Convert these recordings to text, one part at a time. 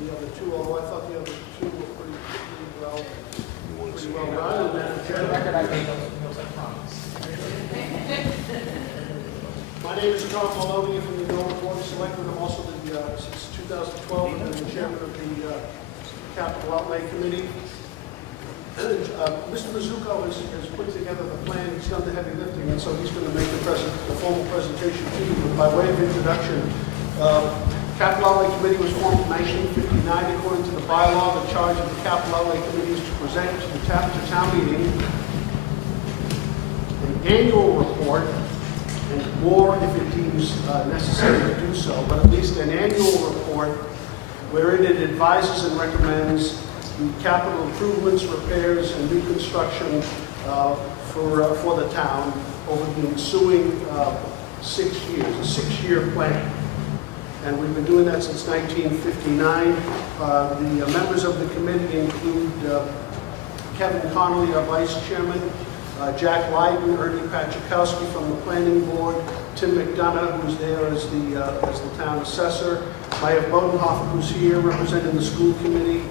the other two, although I thought the other two were pretty well run. For the record, I made those at promise. My name is Tom Maloney from the Norwood Board of Selectmen. I'm also since 2012, I've been the chairman of the Capital Outlay Committee. Mr. Mazzucco has put together the plan. He's done the heavy lifting, and so he's going to make the formal presentation to you. But by way of introduction, Capital Outlay Committee was formed in 1959. According to the bylaw, the charge of the Capital Outlay Committee is to present to the town meeting an annual report, and more if it deems necessary to do so, but at least an annual report wherein it advises and recommends the capital improvements, repairs, and new construction for the town over the ensuing 6 years, a 6-year plan. And we've been doing that since 1959. The members of the committee include Kevin Connolly, our vice chairman, Jack Lydon, Ernie Pachakowski from the planning board, Tim McDonough, who's there as the town assessor, Maya Bodenhofer, who's here representing the school committee,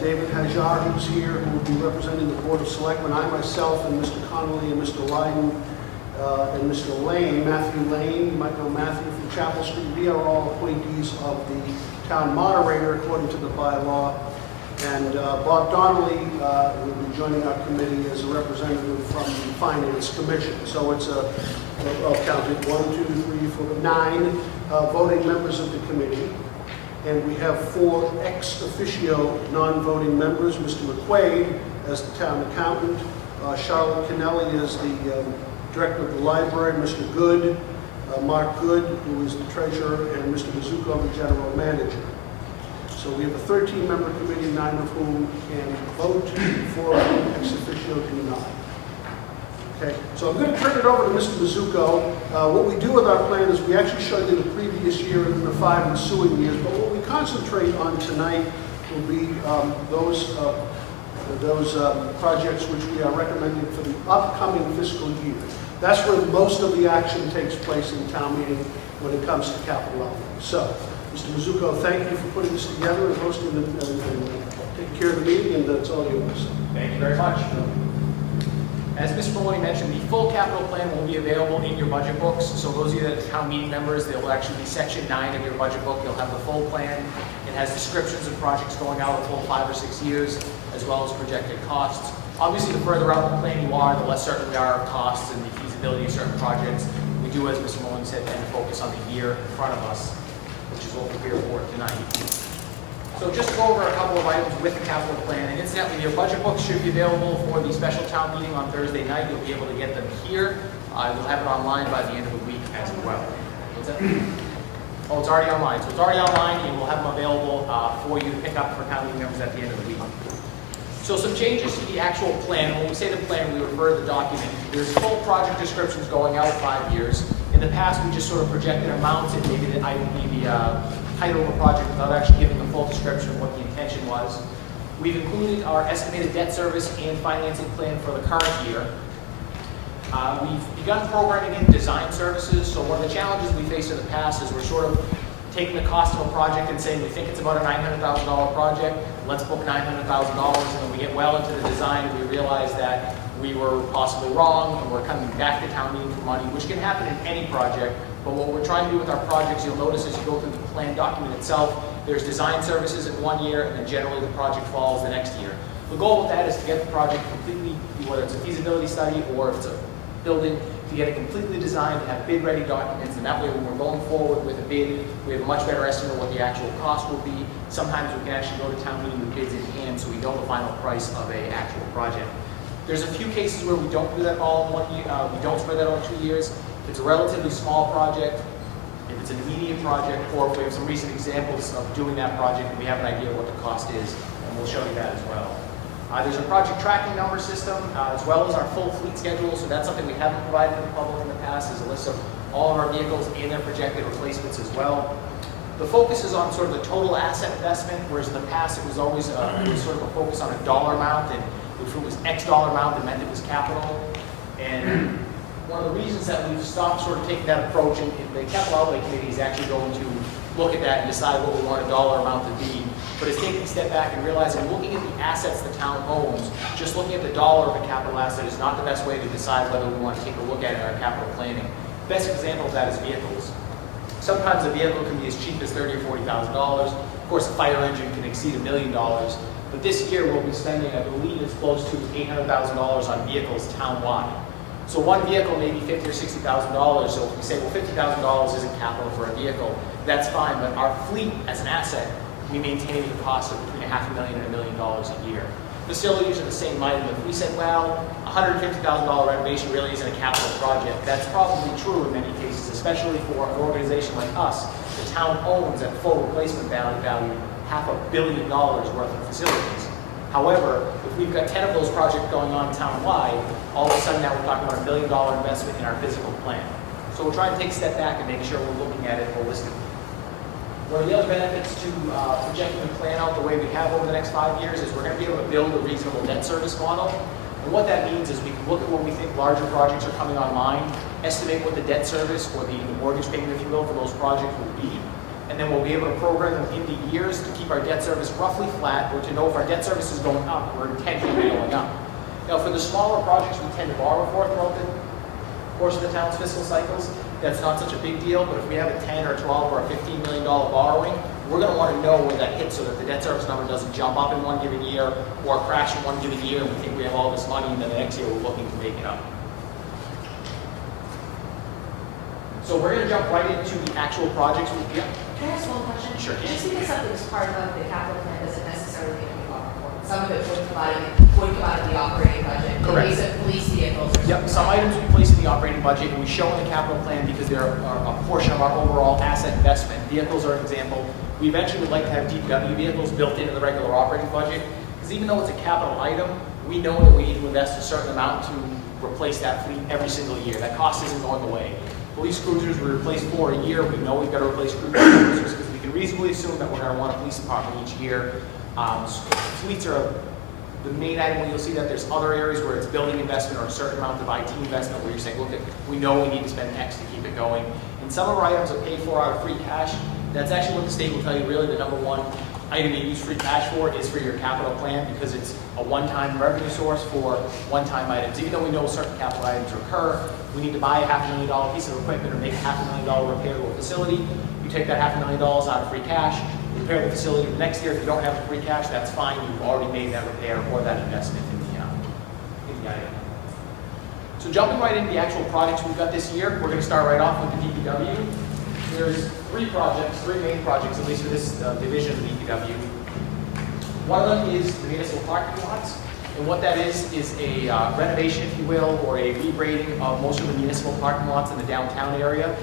David Hajar, who's here, who will be representing the Board of Selectmen, I myself, and Mr. Connolly, and Mr. Lydon, and Mr. Lane, Matthew Lane. You might know Matthew from Chapel Street. We are all appointees of the town moderator according to the bylaw. And Bob Donnelly will be joining our committee as a representative from the Finance Commission. So it's I'll count it, 1, 2, 3, 4, 9 voting members of the committee. And we have 4 ex officio non-voting members, Mr. McQuaid as the town accountant, Charlotte Kennelly as the director of the library, Mr. Good, Mark Good, who is the treasurer, and Mr. Mazzucco, the general manager. So we have a 13-member committee, 9 of whom can vote, 4 of whom ex officio do not. Okay, so I'm going to turn it over to Mr. Mazzucco. What we do with our plan is we actually showed you the previous year and the 5 ensuing years, but what we concentrate on tonight will be those projects which we are recommending for the upcoming fiscal year. That's where most of the action takes place in town meeting when it comes to capital outlay. So, Mr. Mazzucco, thank you for putting this together and hosting and taking care of the meeting, and that's all yours. Thank you very much. As Mr. Maloney mentioned, the full capital plan will be available in your budget books. So those of you that are town meeting members, there will actually be section 9 of your budget book. You'll have the full plan. It has descriptions of projects going out a full 5 or 6 years, as well as projected costs. Obviously, the further out the plan you are, the less certain we are of costs and the feasibility of certain projects. We do, as Mr. Maloney said, tend to focus on the year in front of us, which is what we're here for tonight. So just to go over a couple of items with the capital plan, and incidentally, your budget books should be available for the special town meeting on Thursday night. You'll be able to get them here. You'll have it online by the end of the week as well. What's that? Oh, it's already online. So it's already online, and we'll have them available for you to pick up for town meeting members at the end of the week. So some changes to the actual plan. When we say the plan, we refer to the document. There's full project descriptions going out 5 years. In the past, we just sort of projected amounts and maybe the title of the project without actually giving a full description of what the intention was. We've included our estimated debt service and financing plan for the current year. We've begun programming in design services. So one of the challenges we faced in the past is we're sort of taking the cost of a project and saying we think it's about a $900,000 project, let's book $900,000, and then we get well into the design and we realize that we were possibly wrong and we're coming back to town meeting for money, which can happen in any project. But what we're trying to do with our projects, you'll notice as you go through the plan document itself, there's design services in 1 year, and then generally the project follows the next year. The goal with that is to get the project completely, whether it's a feasibility study or if it's a building, to get it completely designed, to have bid-ready documents, and that way when we're going forward with a bid, we have a much better estimate of what the actual cost will be. Sometimes we can actually go to town meeting with bids in hand, so we know the final price of an actual project. There's a few cases where we don't do that all in 1 year, we don't spread that over 2 years. If it's a relatively small project, if it's an immediate project, or if we have some recent examples of doing that project and we have an idea of what the cost is, and we'll show you that as well. There's a project tracking number system, as well as our full fleet schedule, so that's something we haven't provided to the public in the past, is a list of all of our vehicles and their projected replacements as well. The focus is on sort of the total asset investment, whereas in the past it was always sort of a focus on a dollar amount, and if it was X dollar amount, it meant it was capital. And one of the reasons that we've stopped sort of taking that approach, and the Capital Outlay Committee is actually going to look at that and decide what we want a dollar amount to be. but it's taking a step back and realizing looking at the assets the town owns, just looking at the dollar of a capital asset is not the best way to decide whether we want to take a look at it in our capital planning. Best example of that is vehicles. Sometimes a vehicle can be as cheap as $30,000 or $40,000. Of course, a fire engine can exceed $1 million. But this year we'll be spending, I believe it's close to $800,000 on vehicles town-wide. So one vehicle may be $50,000 or $60,000. So if we say, well, $50,000 isn't capital for a vehicle, that's fine. But our fleet as an asset, we maintain at a cost of between $500,000 and $1 million a year. Facilities are the same item. If we said, well, $150,000 renovation really isn't a capital project, that's probably true in many cases, especially for an organization like us. The town owns at full replacement value $500 million worth of facilities. However, if we've got 10 of those projects going on town-wide, all of a sudden now we're talking about $1 million investment in our physical plant. So we're trying to take a step back and make sure we're looking at it holistically. One of the other benefits to projecting and plan out the way we have over the next 5 years is we're going to be able to build a reasonable debt service model. And what that means is we can look at when we think larger projects are coming online, estimate what the debt service or the mortgage payment, if you will, for those projects will be. And then we'll be able to program them into years to keep our debt service roughly flat, or to know if our debt service is going up or intentionally going up. Now, for the smaller projects we tend to borrow for throughout the course of the town's fiscal cycles, that's not such a big deal. But if we have a 10 or 12 or a $15 million borrowing, we're going to want to know where that hits so that the debt service number doesn't jump up in one given year or crash in one given year and we think we have all this money and then the next year we're looking to make it up. So we're going to jump right into the actual projects. Can I ask one question? Sure. Just because something's part of the capital plan doesn't necessarily make it a report. Some of it would come out of the operating budget. Correct. In case of police vehicles or Yep, some items we place in the operating budget and we show in the capital plan because they're a portion of our overall asset investment. Vehicles are an example. We eventually would like to have DPW vehicles built into the regular operating budget because even though it's a capital item, we know that we need to invest a certain amount to replace that fleet every single year. That cost isn't going away. Police cruisers we replace 4 a year. We know we've got to replace cruisers because we can reasonably assume that we're going to want a police department each year. Fleets are the main item where you'll see that there's other areas where it's building investment or a certain amount of IT investment where you're saying, look, we know we need to spend X to keep it going. And some of our items are paid for out of free cash. That's actually what the state will tell you really the number one item you use free cash for is for your capital plan because it's a one-time revenue source for one-time items. Even though we know certain capital items recur, we need to buy a $500,000 piece of equipment or make a $500,000 repair to a facility. You take that $500,000 out of free cash, repair the facility the next year. If you don't have the free cash, that's fine. You've already made that repair or that investment in the item. So jumping right into the actual projects we've got this year, we're going to start right off with the DPW. There's three main projects, at least for this division of the DPW. One of them is the municipal parking lots. And what that is a renovation, if you will, or a regrading of most of the municipal parking lots in the downtown area.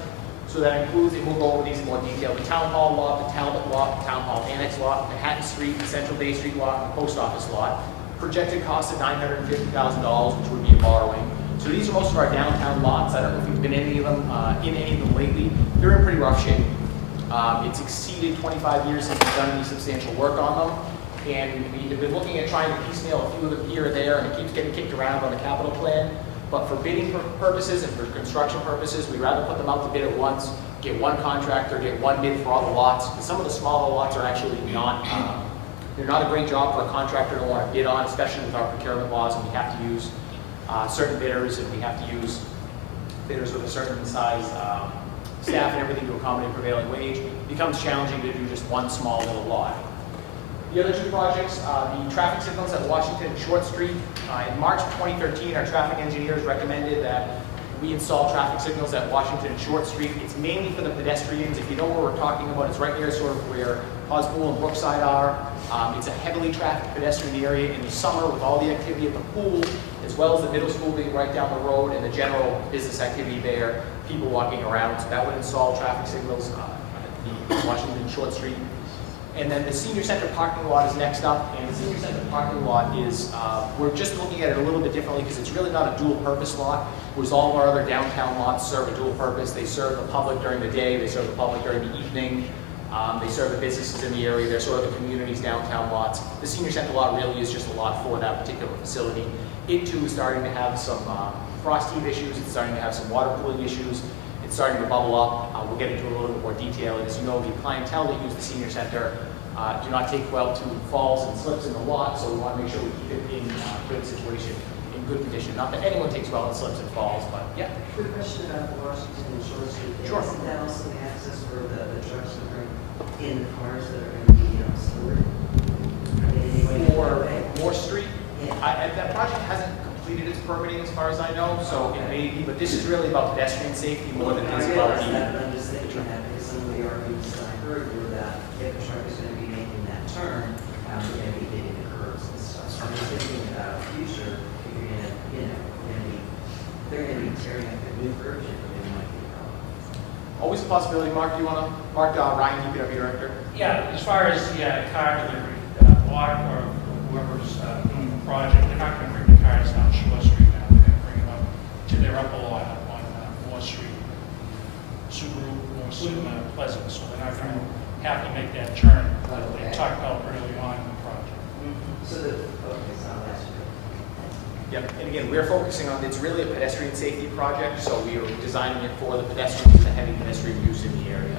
So that includes, and we'll go over these in more detail, the Town Hall lot, the Talbot lot, the Town Hall Annex lot, Manhattan Street, the Central Day Street lot, and the Post Office lot. Projected cost of $950,000, which would be a borrowing. So these are most of our downtown lots. I don't know if you've been in any of them lately. They're in pretty rough shape. It's exceeded 25 years since we've done any substantial work on them. And we've been looking at trying to piecemeal a few of them here or there, and it keeps getting kicked around on the capital plan. But for bidding purposes and for construction purposes, we'd rather put them out to bid at once, get one contractor, get one bid for all the lots. Because some of the smaller lots are actually they're not a great job for a contractor to want to bid on, especially with our procurement laws, and we have to use certain bidders, and we have to use bidders with a certain size staff and everything to accommodate prevailing wage. It becomes challenging to do just one small little lot. The other two projects, the traffic signals at Washington and Short Street. In March of 2013, our traffic engineers recommended that we install traffic signals at Washington and Short Street. It's mainly for the pedestrians. If you know where we're talking about, it's right near sort of where Ospool and Brookside are. It's a heavily trafficked pedestrian area in the summer with all the activity at the pool, as well as the middle school being right down the road and the general business activity there, people walking around. So that would install traffic signals at the Washington and Short Street. And then the senior center parking lot is next up, and the senior center parking lot is, we're just looking at it a little bit differently because it's really not a dual purpose lot, whereas all of our other downtown lots serve a dual purpose. They serve the public during the day, they serve the public during the evening, they serve the businesses in the area, they're sort of the community's downtown lots. The senior center lot really is just a lot for that particular facility. It too is starting to have some frost heave issues, it's starting to have some water pooling issues, it's starting to bubble up. We'll get into a little bit more detail. And as you know, the clientele that use the senior center do not take well to falls and slips in the lot, so we want to make sure we keep it in good situation, in good condition. Not that anyone takes well and slips and falls, but yeah. Quick question about the Washington and Shore Street. Sure. Isn't that also the access for the trucks that bring in the cars that are going to be stored? Are they anyway For that way? Moore Street, Yeah. that project hasn't completed its permitting as far as I know, so it may be, but this is really about pedestrian safety more than it is I about realize that, the. but I'm just thinking that because some of the arguments that I heard were that if the truck is going to be making that turn, they're going to be hitting the curbs and stuff. So I'm just thinking about the future, if you're going to, they're going to be tearing up the new curbs, there might be a problem. Always a possibility. Mark, do you want to, Ryan, DPW Director? Yeah, as far as the car delivery, Mark or whoever's doing the project, they're not going to bring the cars down Shore Street now. They're going to bring them up to their upper lot up on Moore Street, Subaru, Pleasant. So they're not going to have to make that turn that they talked about early on in the project. So okay, so I'll ask you. Yep, and again, we're focusing on, it's really a pedestrian safety project, so we are designing it for the pedestrians and the heavy pedestrian use in the area.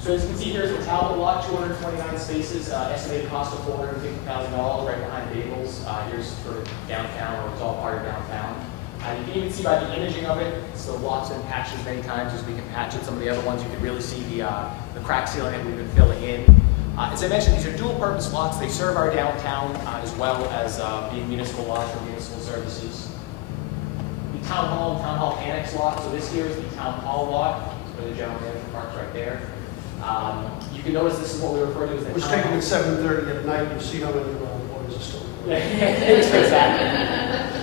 So as you can see, here's the Talbot lot, 229 spaces, estimated cost of $450,000 right behind Bagels. Here's sort of downtown, or it's all part of downtown. You can even see by the imaging of it, so the lot's been patched as many times as we can patch it. Some of the other ones, you can really see the crack sealing that we've been filling in. As I mentioned, these are dual-purpose lots. They serve our downtown as well as being municipal lots for municipal services. The Town Hall and Town Hall Annex lot. So this here is the Town Hall lot, where the general manager parks right there. You can notice this is what we refer to as the Which Town taken Hall. at 7:30 at night, you see how many boys are still. Exactly.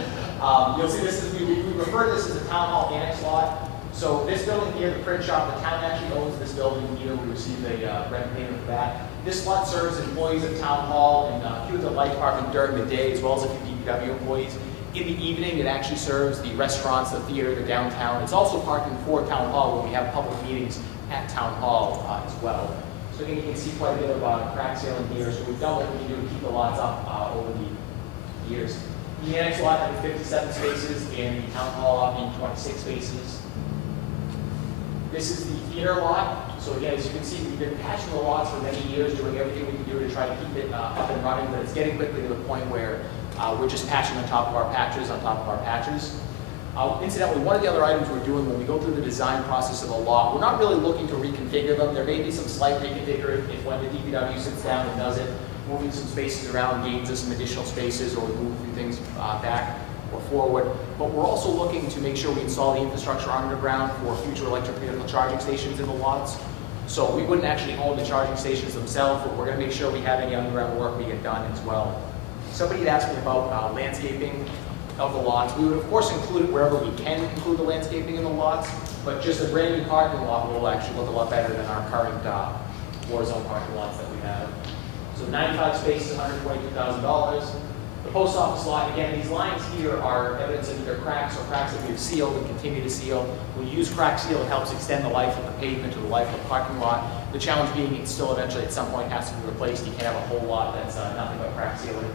You'll see this is, we refer to this as the Town Hall Annex lot. So this building here, the print shop, the town actually owns this building here. We received a rent payment for that. This lot serves employees of Town Hall and a few of the light department during the day, as well as a few DPW employees. In the evening, it actually serves the restaurants, the theater, the downtown. It's also parking for Town Hall when we have public meetings at Town Hall as well. So again, you can see quite a bit of crack sealing here. So we've done what we can do to keep the lots up over the years. The annex lot having 57 spaces and the Town Hall lot being 26 spaces. This is the theater lot. So again, as you can see, we've been patching the lots for many years, doing everything we can do to try to keep it up and running, but it's getting quickly to the point where we're just patching on top of our patches, Incidentally, one of the other items we're doing when we go through the design process of a lot, we're not really looking to reconfigure them. There may be some slight reconfigure if when the DPW sits down and does it, moving some spaces around, gains us some additional spaces, or moving things back or forward. But we're also looking to make sure we install the infrastructure underground for future electric vehicle charging stations in the lots. So we wouldn't actually own the charging stations themselves, but we're going to make sure we have any underground work we get done as well. Somebody had asked me about landscaping of the lots. We would of course include it wherever we can include the landscaping in the lots, but just a brand new parking lot will actually look a lot better than our current war zone parking lots that we have. So 95 spaces, $122,000. The post office lot, again, these lines here are evidence of either cracks or cracks that we've sealed and continue to seal. We use crack seal, it helps extend the life of the pavement to the life of the parking lot. The challenge being it still eventually at some point has to be replaced. You can't have a whole lot that's nothing but crack sealing.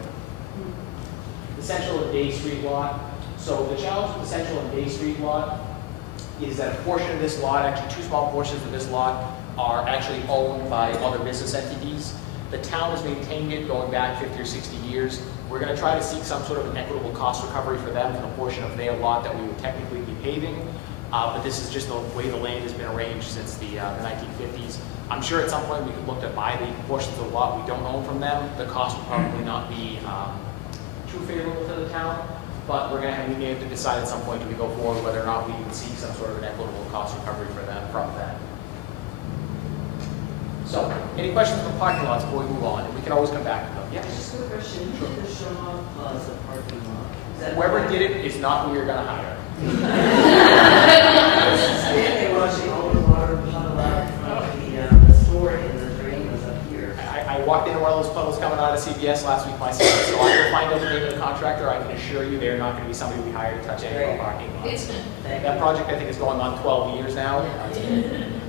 The Central and Day Street lot. So the challenge with the Central and Day Street lot is that a portion of this lot, actually two small portions of this lot, are actually owned by other business entities. The town has maintained it going back 50 or 60 years. We're going to try to seek some sort of an equitable cost recovery for them for the portion of their lot that we would technically be paving. But this is just the way the land has been arranged since the 1950s. I'm sure at some point we could look to buy the portions of the lot we don't own from them. The cost would probably not be too favorable to the town, but we may have to decide at some point do we go forward whether or not we can seek some sort of an equitable cost recovery for them from that. So, any questions on the parking lots before we move on? And we can always come back to them. Yes? Just a question, who did the Shore Plaza parking lot? Is that Whoever did it is not who you're going to hire. Standing watching all the water puddle out from the store and the drain was up here. I walked into one of those puddles coming out of CVS last week myself, so I will find out the name of the contractor. I can assure you they're not going to be somebody we hire to touch any of our parking lots. That project, I think, is going on 12 years now.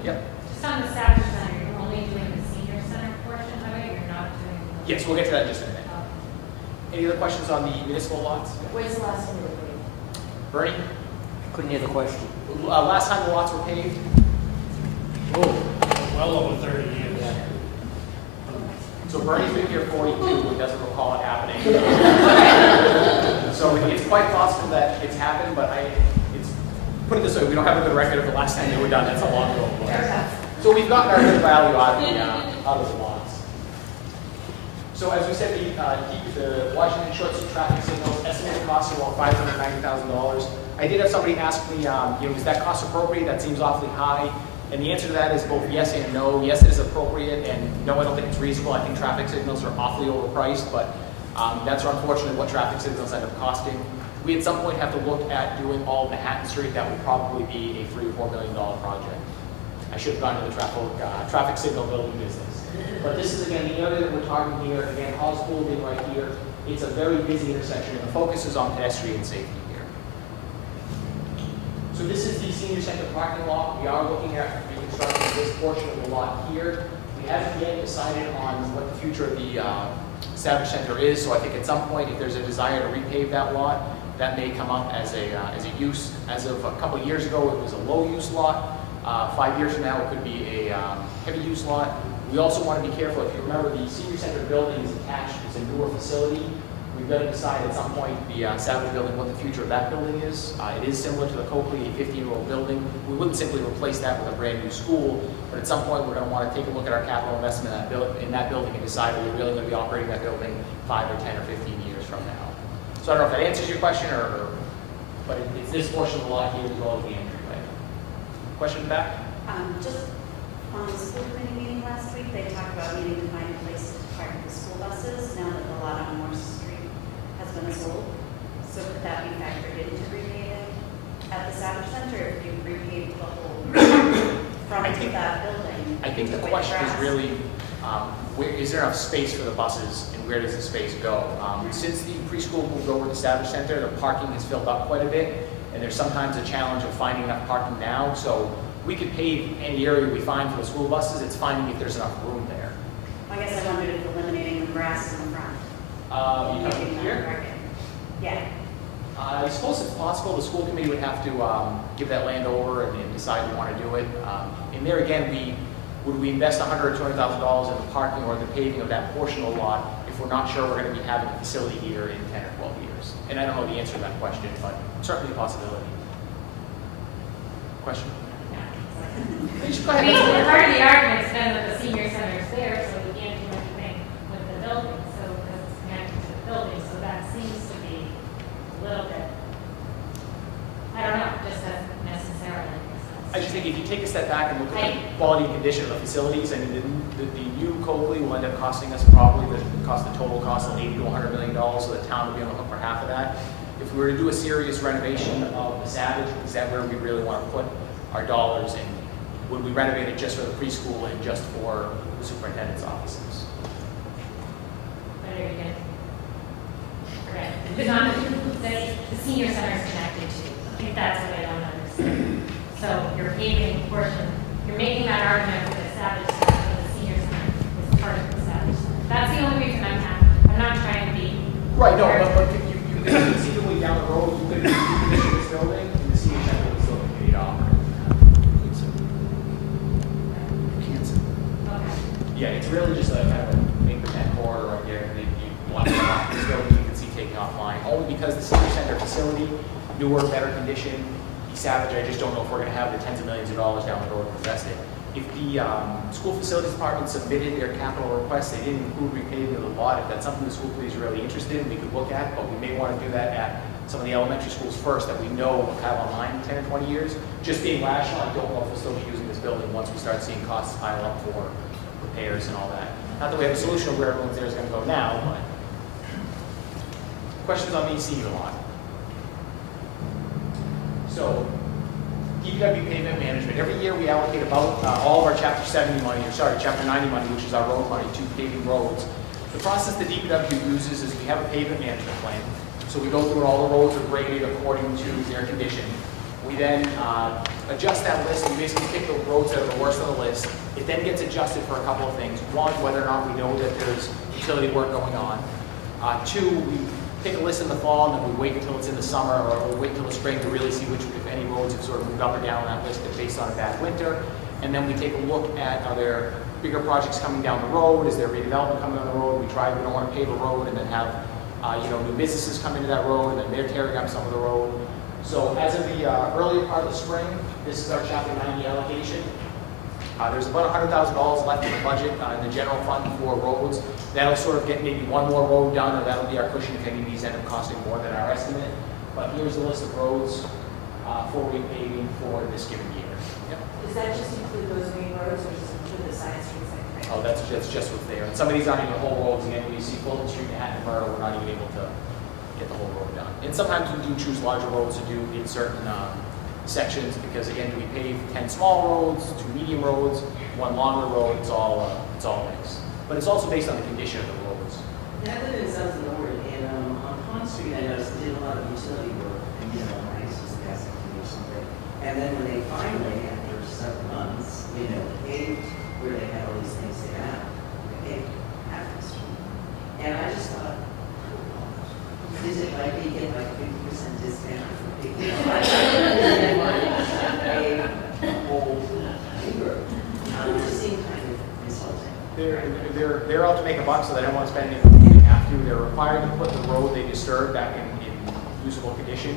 Yep. Just on the Savage Center, you're only doing the senior center portion of it, you're not doing the... Yes, we'll get to that in just a minute. Any other questions on the municipal lots? When's the last time you were paved? Bernie? Couldn't hear the question. Last time the lots were paved? Well over 30 years. So Bernie's been here 42, and doesn't recall it happening. So it's quite possible that it's happened, but put it this way, we don't have a good record of the last time they were done. That's how long ago it was. So we've gotten our good value out of the lots. So as we said, the Washington short traffic signals, estimated cost of about $590,000. I did have somebody ask me, is that cost appropriate? That seems awfully high. And the answer to that is both yes and no. Yes, it is appropriate, and no, I don't think it's reasonable. I think traffic signals are awfully overpriced, but that's unfortunately what traffic signals end up costing. We at some point have to look at doing all of Manhattan Street. That would probably be a $3 or $4 million project. I should have gone to the traffic signal building business. But this is, again, the area that we're talking here. Again, Hall School being right here. It's a very busy intersection, and the focus is on pedestrian safety here. So this is the senior center parking lot. We are looking at reconstructing this portion of the lot here. We haven't yet decided on what the future of the Savage Center is, so I think at some point, if there's a desire to repave that lot, that may come up as a use. As of a couple of years ago, it was a low-use lot. 5 years from now, it could be a heavy-use lot. We also want to be careful. If you remember, the senior center building is attached. It's a newer facility. We've got to decide at some point, the Savage building, what the future of that building is. It is similar to the Coakley, a 15-year-old building. We wouldn't simply replace that with a brand new school, but at some point, we're going to want to take a look at our capital investment in that building and decide if we're really going to be operating that building 5 or 10 or 15 years from now. So I don't know if that answers your question, but it's this portion of the lot here as well as the entryway. Question in the back? Just on the school committee meeting last week, they talked about needing to find a place to park the school buses now that the lot on Morse Street has been sold. So could that be factored into repaving at the Savage Center if you repaved the whole front of that building? I think the with question is grass? really, where is there enough space for the buses, and where does the space go? Since the preschool moved over to Savage Center, the parking has filled up quite a bit, and there's sometimes a challenge of finding enough parking now. So we could pave any area we find for the school buses. It's finding if there's enough room there. I guess I wondered if eliminating the grass in the front. You making talking that here? market. Yeah. I suppose it's possible. The school committee would have to give that land over and decide we want to do it. And there again, would we invest $100,000 or $200,000 in the parking or the paving of that portion of the lot if we're not sure we're going to be having a facility here in 10 or 12 years? And I don't know the answer to that question, but certainly a possibility. Question? Go I ahead. mean, part of the argument's been that the senior center's there, so we can't do anything with the building, so, because it's connected to the building, so that seems to be a little bit, I don't know, just doesn't necessarily make sense. I just think if you take a step back and look at the quality and condition of the facilities, I mean, the new Coakley will end up costing us probably the total cost of $80 to $100 million, so the town will be on the hook for half of that. If we were to do a serious renovation of the Savage, is that where we really want to put our dollars, and would we renovate it just for the preschool and just for the superintendent's offices? But there you go. Correct. Because the senior center is connected to, I think that's what I don't understand. So you're paving portion, you're making that argument for the Savage Center, for the senior center is part of the Savage Center. That's the only reason I'm not trying to be. Right, no, but you could conceivably down the road, you could recondition this building, and the senior center would still continue to operate. Yeah, it's really just a kind of a make pretend corridor right there. You want to off this building, you can see taking offline. Only because the senior center facility, newer, better condition, the Savage, I just don't know if we're going to have the tens of millions of dollars down the road to invest in. If the school facilities department submitted their capital request, they didn't include repaving of the lot. If that's something the school committee is really interested in, we could look at, but we may want to do that at some of the elementary schools first that we know will have online in 10 or 20 years. Just being rational, I don't know if we'll still be using this building once we start seeing costs pile up for repairs and all that. Not that we have a solution of where everyone's there is going to go now, but questions on the senior lot? So, DPW pavement management. Every year we allocate about all of our Chapter 90 money, which is our road money, to paving roads. The process the DPW uses is we have a pavement management plan. So we go through all the roads are graded according to their condition. We then adjust that list. We basically pick the roads that are the worst on the list. It then gets adjusted for a couple of things. One, whether or not we know that there's utility work going on. Two, we pick a list in the fall and then we wait until it's in the summer or we wait until the spring to really see which, if any, roads have sort of moved up or down on that list based on a bad winter. And then we take a look at, are there bigger projects coming down the road? Is there redevelopment coming down the road? We don't want to pave a road and then have, new businesses come into that road and then they're tearing up some of the road. So as of the earlier part of the spring, this is our Chapter 90 allocation. There's about $100,000 left in the budget in the general fund for roads. That'll sort of get maybe one more road done, or that'll be our cushion if any of these end up costing more than our estimate. But here's the list of roads for repaving for this given year. Yep. Does that just include those main roads, or does it include the side streets like that? Oh, that's just what's there. And some of these aren't even whole roads. Again, when you see Fulton Street, Manhattan, and Myrtle, we're not even able to get the whole road done. And sometimes we do choose larger roads to do in certain sections, because again, do we pave 10 small roads, 2 medium roads, 1 longer road? It's all mixed. But it's also based on the condition of the roads. Yeah, I live in South Norwood, and on Pond Street, I noticed they did a lot of utility work, and I guess it was gas company or something. And then when they finally, after several months, paved where they had all these things they had, they paved half the street. And I just thought, is it like you get like 50% discount for people? It just seemed kind of insulting. They're out to make a buck, so they don't want to spend anything they have to. They're required to put the road they disturbed back in usable condition.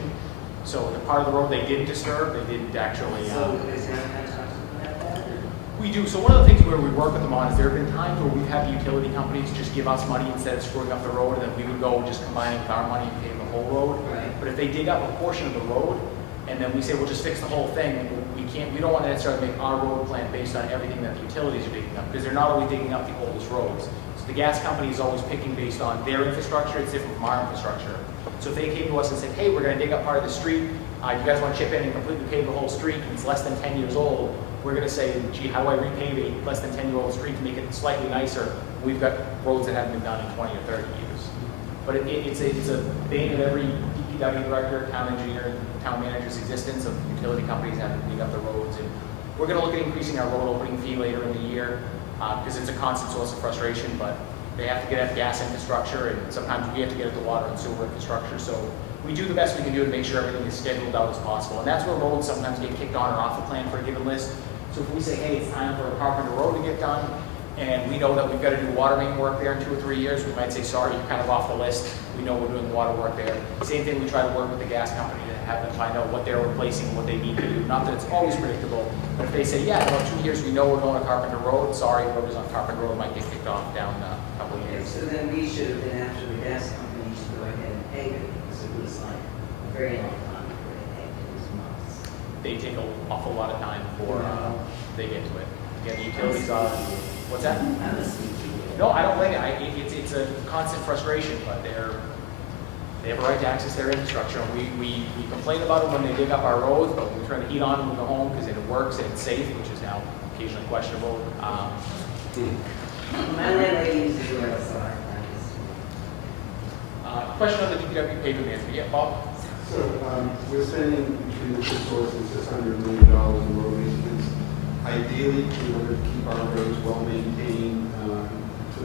So the part of the road they didn't disturb, they didn't actually. So is that kind of talk to them about that? Or? We do. So one of the things where we work with them on is there have been times where we've had the utility companies just give us money instead of screwing up the road, and then we would go just combine it with our money and pay the whole road. Right. But if they dig up a portion of the road, and then we say we'll just fix the whole thing, we don't want to necessarily make our road plan based on everything that the utilities are digging up, because they're not always digging up the oldest roads. So the gas company is always picking based on their infrastructure. It's different from our infrastructure. So if they came to us and said, hey, we're going to dig up part of the street, you guys want to chip in and completely pave the whole street, and it's less than 10 years old, we're going to say, gee, how do I repave a less than 10-year-old street to make it slightly nicer? We've got roads that haven't been done in 20 or 30 years. But it's a bane of every DPW director, town engineer, and town manager's existence of utility companies having to dig up the roads. And we're going to look at increasing our road opening fee later in the year, because it's a constant source of frustration, but they have to get at gas infrastructure, and sometimes we have to get at the water and sewer infrastructure. So we do the best we can do to make sure everything is scheduled out as possible. And that's where roads sometimes get kicked on or off the plan for a given list. So if we say, hey, it's time for a Carpenter Road to get done, and we know that we've got to do water main work there in 2 or 3 years, we might say, sorry, you're kind of off the list. We know we're doing water work there. Same thing, we try to work with the gas company to have them find out what they're replacing, what they need to do. Not that it's always predictable, but if they say, yeah, in about 2 years we know we're going to Carpenter Road, sorry, whoever's on Carpenter Road might get kicked off down a couple of Okay, years. so then we should have been after the gas company to go ahead and pave it, because it was like a very long time before they paved it. It was months. They take an awful lot of time before they get to it. Again, the utilities are, what's that? I'm listening to you. No, I don't blame it. It's a constant frustration, but they have a right to access their infrastructure. And we complain about it when they dig up our roads, but when we turn the heat on when we go home because it works and it's safe, which is now occasionally questionable. My landlady used to do it, so Question on the DPW-PAVEMENT. Yeah, Bob? So, we're spending between the two sources $600 million in road maintenance. Ideally, we want to keep our roads well maintained, so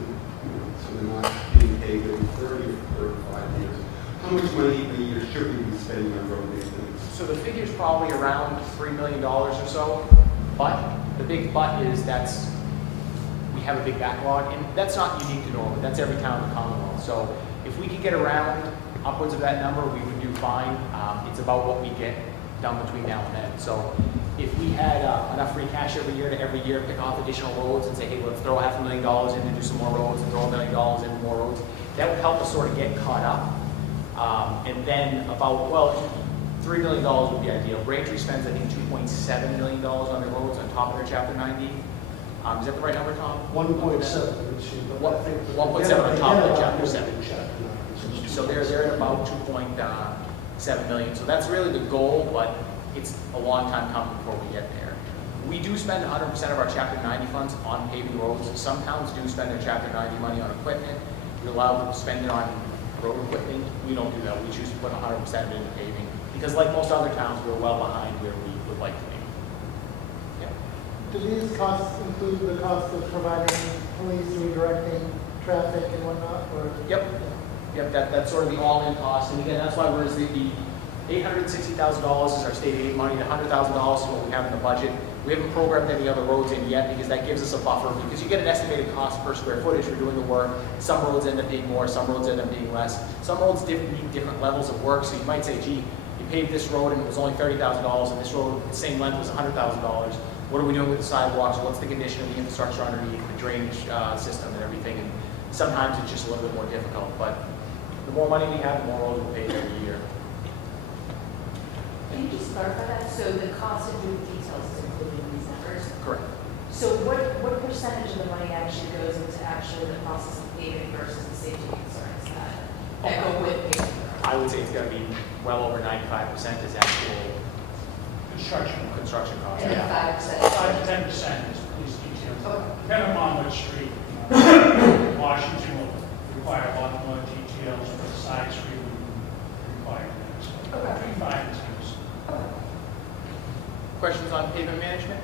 they're not being paved every 30 or 35 years. How much money a year should we be spending on road maintenance? So the figure's probably around $3 million or so, but the big but is we have a big backlog, and that's not unique to Norwood. That's every town in the Commonwealth. So if we could get around upwards of that number, we would do fine. It's about what we get done between now and then. So if we had enough free cash every year pick off additional roads and say, hey, let's throw $500,000 in to do some more roads and throw $1 million in for more roads, that would help us sort of get caught up. And then $3 million would be ideal. Braintree spends, I think, $2.7 million on their roads on top of their Chapter 90. Is that the right number, Tom? 1.7. 1.7 on top of the Chapter 7. So they're at about 2.7 million. So that's really the goal, but it's a long time coming before we get there. We do spend 100% of our Chapter 90 funds on paving roads. Some towns do spend their Chapter 90 money on equipment. We allow them to spend it on road equipment. We don't do that. We choose to put 100% of it into paving because, like most other towns, we're well behind where we would like to be. Do these costs include the cost of providing police redirecting traffic and whatnot, or? Yep, that's sort of the all-in cost. And again, that's why the $860,000 is our state aid money. The $100,000 is what we have in the budget. We haven't programmed any other roads in yet because that gives us a buffer, because you get an estimated cost per square footage for doing the work. Some roads end up being more, some roads end up being less. Some roads need different levels of work, so you might say, gee, you paved this road and it was only $30,000, and this road, the same length, was $100,000. What are we doing with the sidewalks? What's the condition of the infrastructure underneath, the drainage system and everything? And sometimes it's just a little bit more difficult, but the more money we have, the more roads we'll pave every year. Can you just clarify that? So the cost of doing details is included in these numbers? Correct. So what percentage of the money actually goes into actually the process of paving versus the safety concerns that go with paving? I would say it's going to be well over 95% is actual Construction. costs. And Yeah. 5%? 5 to 10% is police details. Okay. Depending on which street. Washington will require a lot more details, but the side street would require that. So Okay. between 5 and 10%. Questions on pavement management?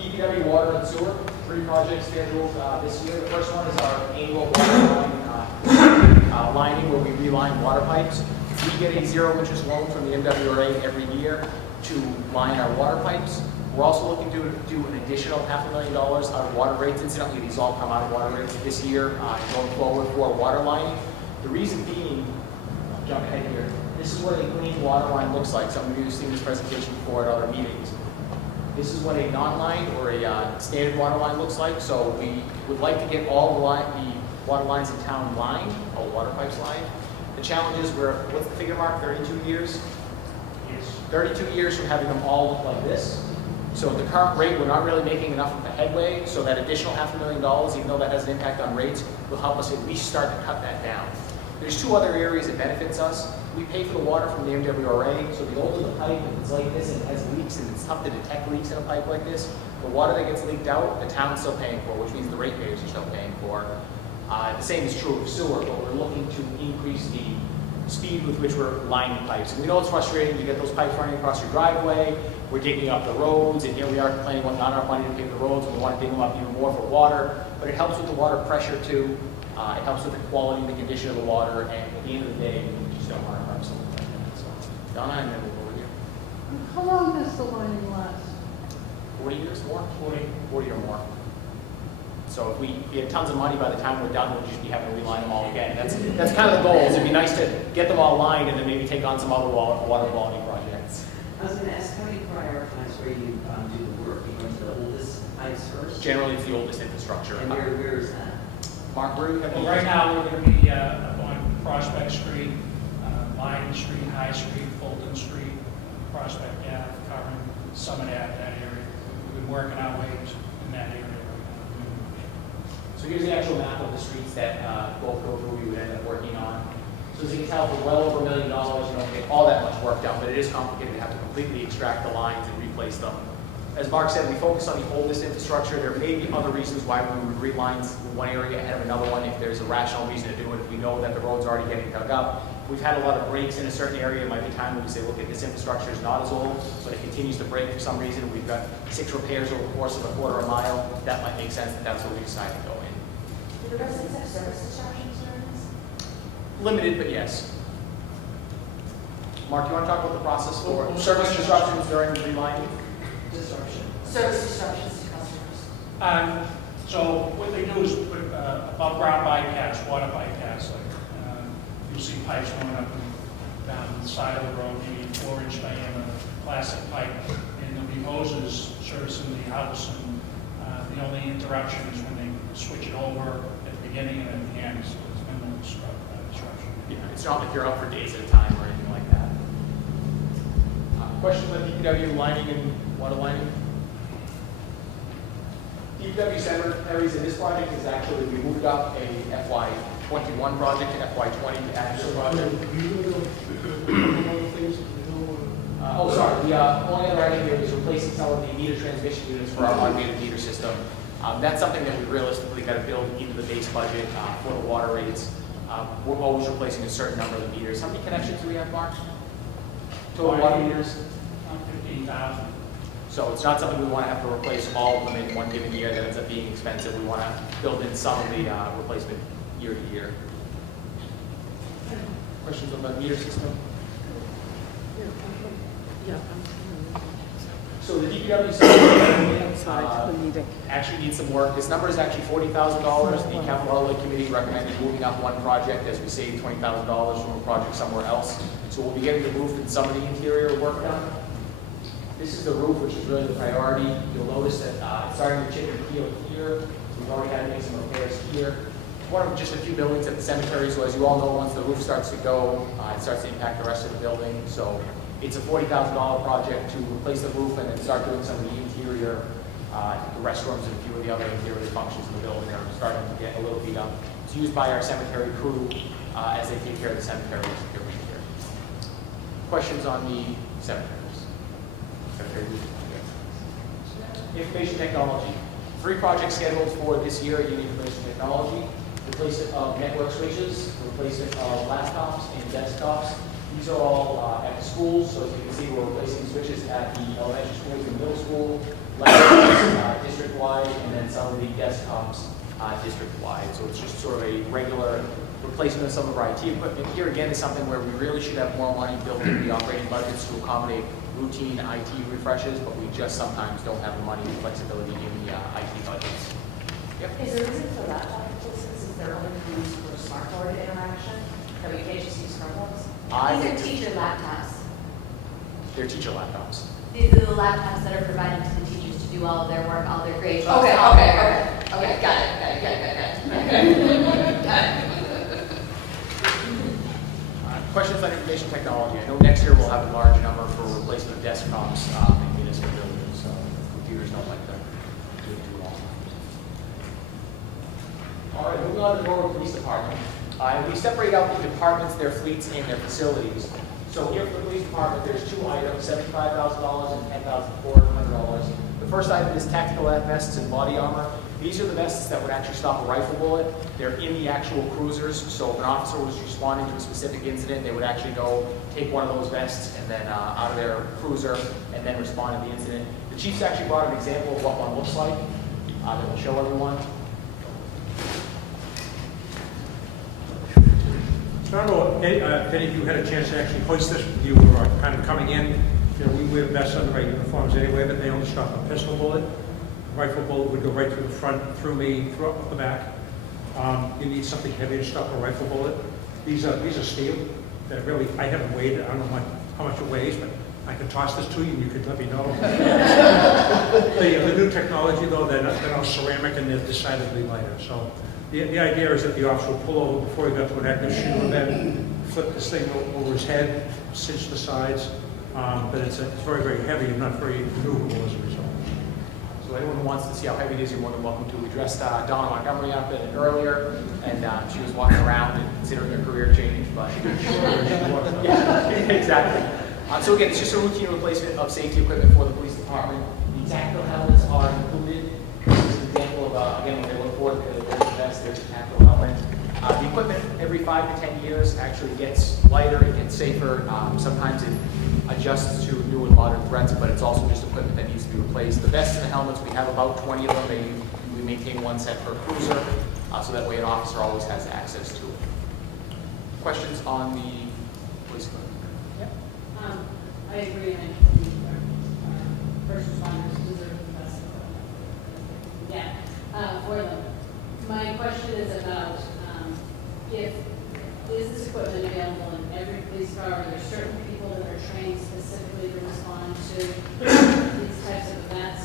DPW water and sewer, 3 projects scheduled this year. The first one is our annual water line lining, where we reline water pipes. We get a 0-interest loan from the MWRA every year to line our water pipes. We're also looking to do an additional $500,000 out of water rates. Incidentally, these all come out of water rates this year going forward for water lining. The reason being, I'll jump ahead here, this is what a clean water line looks like. Some of you have seen this presentation before at other meetings. This is what a non-lined or a standard water line looks like. So we would like to get all the water lines in town lined, all water pipes lined. The challenge is what's the figure, Mark, 32 years? Yes. 32 years from having them all look like this. So at the current rate, we're not really making enough of a headway, so that additional $500,000, even though that has an impact on rates, will help us at least start to cut that down. There's 2 other areas that benefits us. We pay for the water from the MWRA, so the older the pipe, if it's like this and it has leaks, and it's tough to detect leaks in a pipe like this, the water that gets leaked out, the town's still paying for, which means the ratepayers are still paying for. The same is true of sewer, but we're looking to increase the speed with which we're lining pipes. And we know it's frustrating. You get those pipes running across your driveway. We're digging up the roads, and here we are complaining about not enough money to pave the roads, and we want to dig them up even more for water. But it helps with the water pressure too. It helps with the quality and the condition of the water. And at the end of the day, we just don't want to harm something like that. So, Donna, and then we'll go over here. How long does the lining last? 40 years more? 40 or more. So if we had tons of money, by the time we're done, we'll just be having to reline them all again. That's kind of the goal. It'd be nice to get them all lined and then maybe take on some other water quality projects. I was going to ask, how do you prioritize where you do the work? You go to the oldest pipes first? Generally, it's the oldest infrastructure. And where is that? Mark, where do you have Well, right now, we're going to be on Prospect Street, Lyden Street, High Street, Fulton Street, Prospect Ave, covering Summit Ave, that area. We've been working our way in that area right now. So here's the actual map of the streets that both go through we would end up working on. So as you can tell, for well over $1 million, you don't get all that much work done, but it is complicated to have to completely extract the lines and replace them. As Mark said, we focus on the oldest infrastructure. There may be other reasons why we would reline one area ahead of another one if there's a rational reason to do it. If we know that the road's already getting dug up. We've had a lot of breaks in a certain area. It might be time when we say, look, this infrastructure is not as old, but it continues to break for some reason. We've got 6 repairs over the course of a quarter of a mile. That might make sense that that's where we decide to go in. Do the residents have service disruptions during this? Limited, but yes. Mark, you want to talk about the process for service disruptions during relining? Disruption. Service disruptions to customers? So what they do is put above ground bypass, water bypass, like you'll see pipes going up and down the side of the road, maybe 4-inch diameter plastic pipe, and there'll be hoses servicing the house, and the only interruption is when they switch it over at the beginning and at the end, so it's minimal disruption. Yeah, it's not like you're up for days at a time or anything like that. Questions on DPW lining and water lining? DPW cemeteries in this project is actually, we moved up a FY21 project to FY20 to add this project. The only other item here is replacing some of the meter transmission units for our automated meter system. That's something that we realistically got to build into the base budget for the water rates. We're always replacing a certain number of the meters. How many connections do we have, Mark? Total water meters? 15,000. So it's not something we want to have to replace all of them in one given year. That ends up being expensive. We want to build in some of the replacement year to year. Questions on the meter system? So the DPW-CIVIC actually needs some work. This number is actually $40,000. The capital outlay committee recommended moving up one project as we saved $20,000 from a project somewhere else. So we'll be getting the roof and some of the interior work done. This is the roof, which is really the priority. You'll notice that it's starting to chip and peel here. We've already had to make some repairs here. One of just a few buildings at the cemetery, so as you all know, once the roof starts to go, it starts to impact the rest of the building. So it's a $40,000 project to replace the roof and then start doing some of the interior, the restrooms and a few of the other interior functions in the building are starting to get a little beat up. It's used by our cemetery crew as they take care of the cemeteries here. Questions on the cemeteries? Cemetery roof? Information technology. 3 projects scheduled for this year in information technology. Replacement of network switches, replacement of laptops and desktops. These are all at the schools, so as you can see, we're replacing switches at the elementary schools and middle school, laptops district-wide, and then some of the desktops district-wide. So it's just sort of a regular replacement of some of our IT equipment. Here again is something where we really should have more money built into the operating budgets to accommodate routine IT refreshes, but we just sometimes don't have the money and flexibility in the IT budgets. Yep. Is there a reason for laptop replacements? Is there other tools for smartboard interaction that we can't just use Chromebooks? These are teacher laptops. They're teacher laptops. These are the laptops that are provided to the teachers to do all of their work, all their grades. Okay, got it. Questions on information technology? I know next year we'll have a large number for replacement of desktops in municipal buildings, so computers don't like to do it too long. All right, moving on to the Norwood Police Department. We separate out the departments, their fleets, and their facilities. So here for the police department, there's 2 items, $75,000 and $10,400. The first item is tactical vests and body armor. These are the vests that would actually stop a rifle bullet. They're in the actual cruisers, so if an officer was responding to a specific incident, they would actually go take one of those vests and then out of their cruiser and then respond to the incident. The chief's actually brought an example of what one looks like that will show everyone. So I don't know if any of you had a chance to actually hoist this. You were kind of coming in. You know, we wear vests under our uniforms anyway, but they only stop a pistol bullet. Rifle bullet would go right through the front, through me, through up the back. You need something heavy to stop a rifle bullet. These are steel. That really, I haven't weighed it. I don't know how much it weighs, but I can toss this to you and you could let me know. The new technology though, they're now ceramic and they're decidedly lighter. So the idea is that the officer will pull over before he got to an active shooter event, flip this thing over his head, cinch the sides, but it's very, very heavy and not very maneuverable as a result. So anyone who wants to see how heavy it is, you're more than welcome to. We dressed Donna Montgomery up in it earlier, and she was walking around and considering her career change, but yeah, exactly. So again, it's just a routine replacement of safety equipment for the police department. The tactical helmets are included. This is an example of, again, when they look forward to the vest, there's a tactical helmet. The equipment every 5 to 10 years actually gets lighter, it gets safer. Sometimes it adjusts to new and modern threats, but it's also just equipment that needs to be replaced. The vests and the helmets, we have about 20 of them. We maintain 1 set per cruiser, so that way an officer always has access to it. Questions on the police equipment? Yep. I agree, and first responders deserve the best. For them. My question is about is this equipment available in every police car? Are there certain people that are trained specifically to respond to these types of events?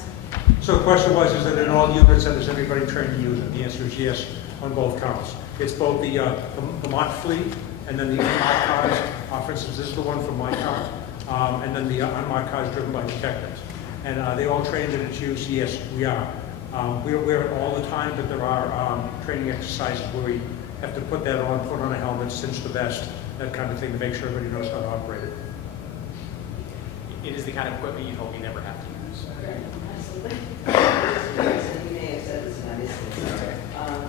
So the question was, is that in all units, and is everybody trained to use it? The answer is yes on both counts. It's both the Mott fleet and then the unmarked cars. For instance, this is the one from my car. And then the unmarked cars driven by detectives. And they all trained in its use? Yes, we are. We don't wear it all the time, but there are training exercises where we have to put that on, put on a helmet, cinch the vest, that kind of thing to make sure everybody knows how to operate it. It is the kind of equipment you hope you never have to use. Absolutely. You may have said this and I missed it, sorry.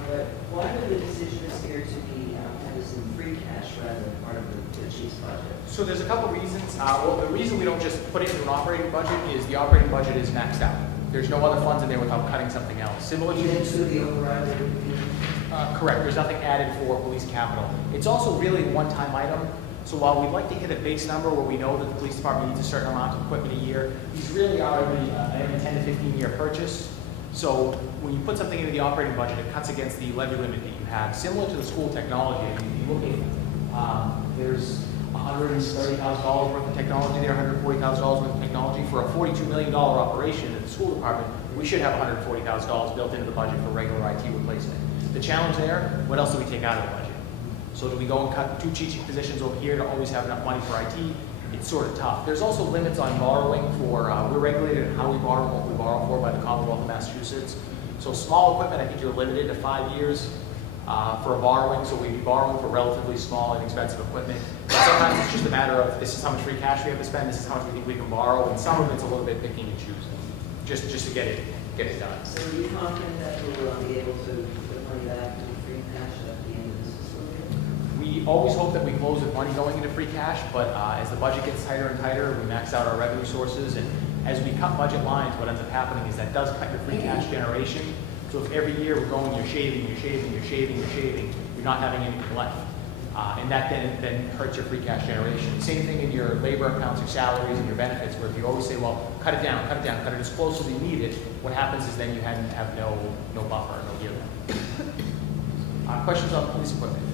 But why would the decision appear to be have this in free cash rather than part of the chief's budget? So there's a couple reasons. Well, the reason we don't just put it into an operating budget is the operating budget is maxed out. There's no other funds in there without cutting something else. Similar Even to to the override? correct, there's nothing added for police capital. It's also really a one-time item. So while we'd like to hit a base number where we know that the police department needs a certain amount of equipment a year, these really are every 10 to 15 year purchase. So when you put something into the operating budget, it cuts against the levy limit that you have. Similar to the school technology, I mean, if you look at, there's $130,000 worth of technology there, $140,000 worth of technology. For a $42 million operation in the school department, we should have $140,000 built into the budget for regular IT replacement. The challenge there, what else do we take out of the budget? So do we go and cut 2 teaching positions over here to always have enough money for IT? It's sort of tough. There's also limits on borrowing for, we're regulated in how we borrow and what we borrow for by the Commonwealth of Massachusetts. So small equipment, I think you're limited to 5 years for a borrowing, so we'd be borrowing for relatively small and expensive equipment. But sometimes it's just a matter of, this is how much free cash we have to spend, this is how much we think we can borrow, and some of it's a little bit picking and choosing, just to get it done. So are you confident that we'll be able to put money back to free cash at the end of this fiscal year? We always hope that we close with money going into free cash, but as the budget gets tighter and tighter, we max out our revenue sources, and as we cut budget lines, what ends up happening is that does cut your free cash generation. So if every year we're going, you're shaving, you're not having anything left. And that then hurts your free cash generation. Same thing in your labor accounts, your salaries, and your benefits, where if you always say, well, cut it down, cut it as close as you need it, what happens is then you have no buffer, no give. Questions on police equipment?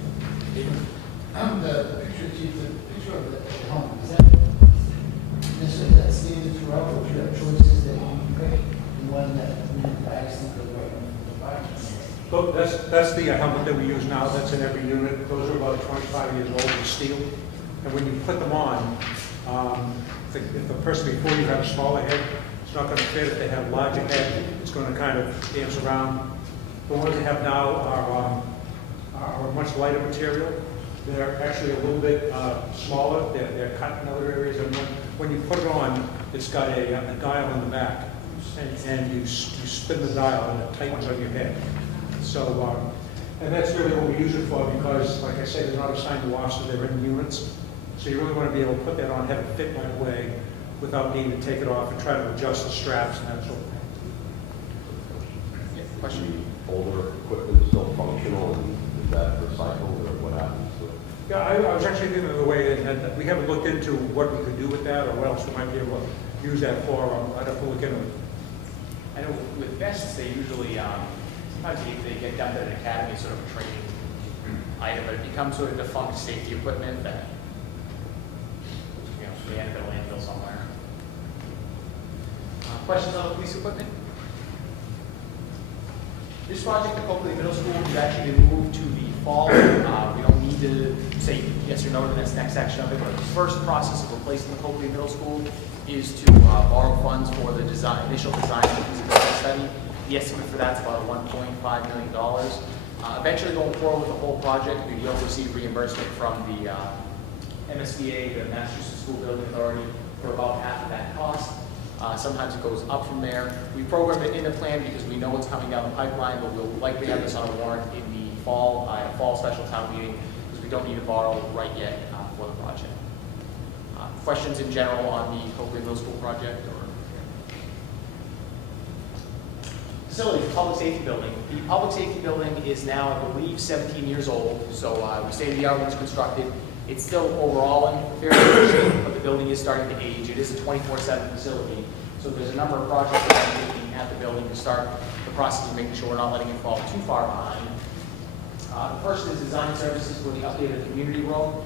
The picture, Chief, the picture of the home, is that necessarily that standard throughout, or do you have choices that you can pick, and one that impacts the right one for the fire? Look, that's the helmet that we use now. That's in every unit. Those are about 25 years old in steel. And when you put them on, if the person before you had a smaller head, it's not going to fit. If they have a larger head, it's going to kind of dance around. The ones they have now are much lighter material. They're actually a little bit smaller. They're cut in other areas. And when you put it on, it's got a dial in the back. And you spin the dial and it tightens on your head. So, and that's really what we use it for, because, like I said, they're not assigned to officers, they're in units. So you really want to be able to put that on, have it fit right away, without needing to take it off and try to adjust the straps and that sort of thing. Yeah, question? Older equipment is still functional, and is that recycled, or what happens to it? Yeah, I was actually thinking of the way, and we haven't looked into what we could do with that, or what else we might be able to use that for. I'd have to look into it. I know with vests, they usually, sometimes they get dumped at an academy, sort of a training item, but it becomes sort of defunct safety equipment that, they end up in a landfill somewhere. Questions on the police equipment? This project at Coakley Middle School has actually been moved to the fall. We don't need to say yes or no to this next section of it, but the first process of replacing the Coakley Middle School is to borrow funds for the initial design of the feasibility study. The estimate for that's about $1.5 million. Eventually, going forward with the whole project, we will receive reimbursement from the MSBA, the Massachusetts School Building Authority, for about half of that cost. Sometimes it goes up from there. We programmed it in the plan because we know it's coming down the pipeline, but we'll likely have this on a warrant in the fall, fall special town meeting, because we don't need to borrow right yet for the project. Questions in general on the Coakley Middle School project? Or facilities, public safety building. The public safety building is now, I believe, 17 years old, so we say the art was constructed. It's still overall in fairly good shape, but the building is starting to age. It is a 24/7 facility, so there's a number of projects that we're taking at the building to start the process of making sure we're not letting it fall too far behind. The first is design services for the updated community room.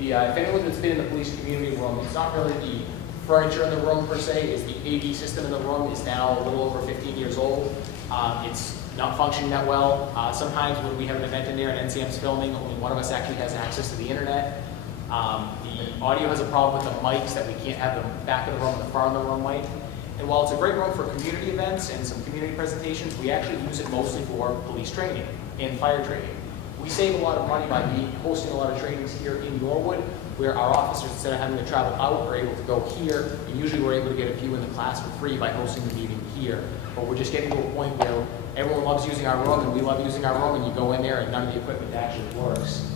If anyone that's been in the police community room, it's not really the furniture in the room per se, is the AV system in the room is now a little over 15 years old. It's not functioning that well. Sometimes when we have an event in there and NCM's filming, only one of us actually has access to the internet. The audio has a problem with the mics that we can't have the back of the room and the front of the room mic. And while it's a great room for community events and some community presentations, we actually use it mostly for police training and fire training. We save a lot of money by hosting a lot of trainings here in Norwood, where our officers, instead of having to travel out, are able to go here. And usually we're able to get a few in the class for free by hosting the meeting here. But we're just getting to a point where everyone loves using our room, and we love using our room, and you go in there and none of the equipment actually works.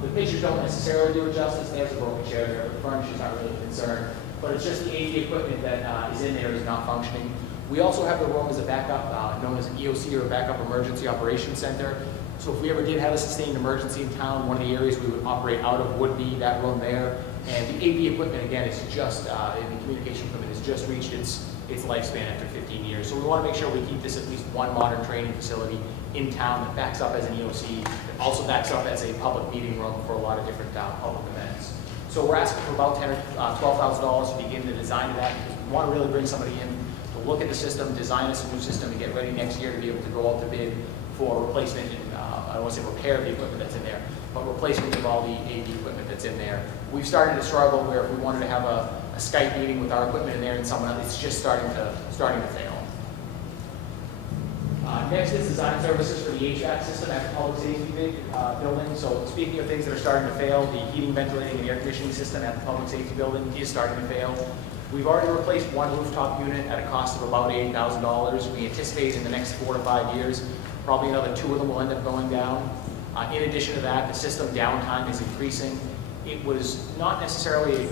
The pictures don't necessarily do it justice. There's a broken chair there. The furniture's not really a concern. But it's just the AV equipment that is in there is not functioning. We also have the room as a backup, known as an EOC, or a Backup Emergency Operations Center. So if we ever did have a sustained emergency in town, one of the areas we would operate out of would be that room there. And the AV equipment, again, is just, the communication equipment has just reached its lifespan after 15 years. So we want to make sure we keep this at least one modern training facility in town that backs up as an EOC, that also backs up as a public meeting room for a lot of different public events. So we're asking for about $10,000 or $12,000 to begin the design of that, because we want to really bring somebody in to look at the system, design us a new system, and get ready next year to be able to go out to bid for replacement and, I don't want to say repair of the equipment that's in there, but replacement of all the AV equipment that's in there. We've started to struggle where if we wanted to have a Skype meeting with our equipment in there and someone else, it's just starting to fail. Next is design services for the HVAC system at the public safety building. So speaking of things that are starting to fail, the heating, ventilating, and air conditioning system at the public safety building is starting to fail. We've already replaced one rooftop unit at a cost of about $80,000. We anticipate in the next 4 to 5 years, probably another 2 of them will end up going down. In addition to that, the system downtime is increasing. It was not necessarily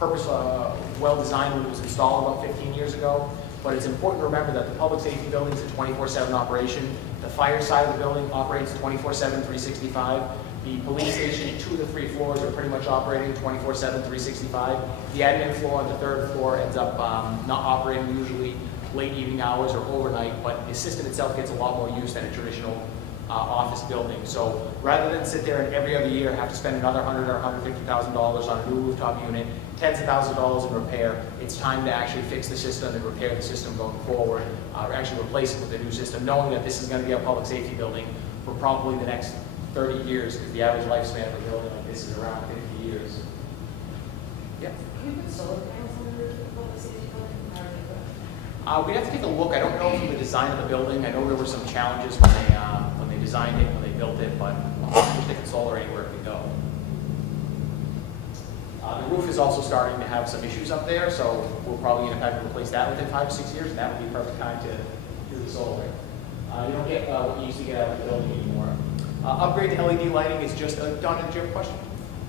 well designed when it was installed about 15 years ago, but it's important to remember that the public safety building is a 24/7 operation. The fire side of the building operates 24/7, 365. The police station, 2 of the 3 floors are pretty much operating 24/7, 365. The admin floor on the 3rd floor ends up not operating usually late evening hours or overnight, but the system itself gets a lot more use than a traditional office building. So rather than sit there and every other year have to spend another $100,000 or $150,000 on a new rooftop unit, tens of thousands of dollars in repair, it's time to actually fix the system and repair the system going forward, or actually replace it with a new system, knowing that this is going to be a public safety building for probably the next 30 years, because the average lifespan of a building like this is around 50 years. Yep. Can you put solar panels on the roof of the public safety building? How are they put? We'd have to take a look. I don't know from the design of the building. I know there were some challenges when they designed it, when they built it, but we're sticking solar anywhere it can go. The roof is also starting to have some issues up there, so we're probably going to have to replace that within 5 to 6 years, and that would be a perfect time to do the solar. You don't get what you used to get out of the building anymore. Upgrade to LED lighting is just, Donna, did you have a question?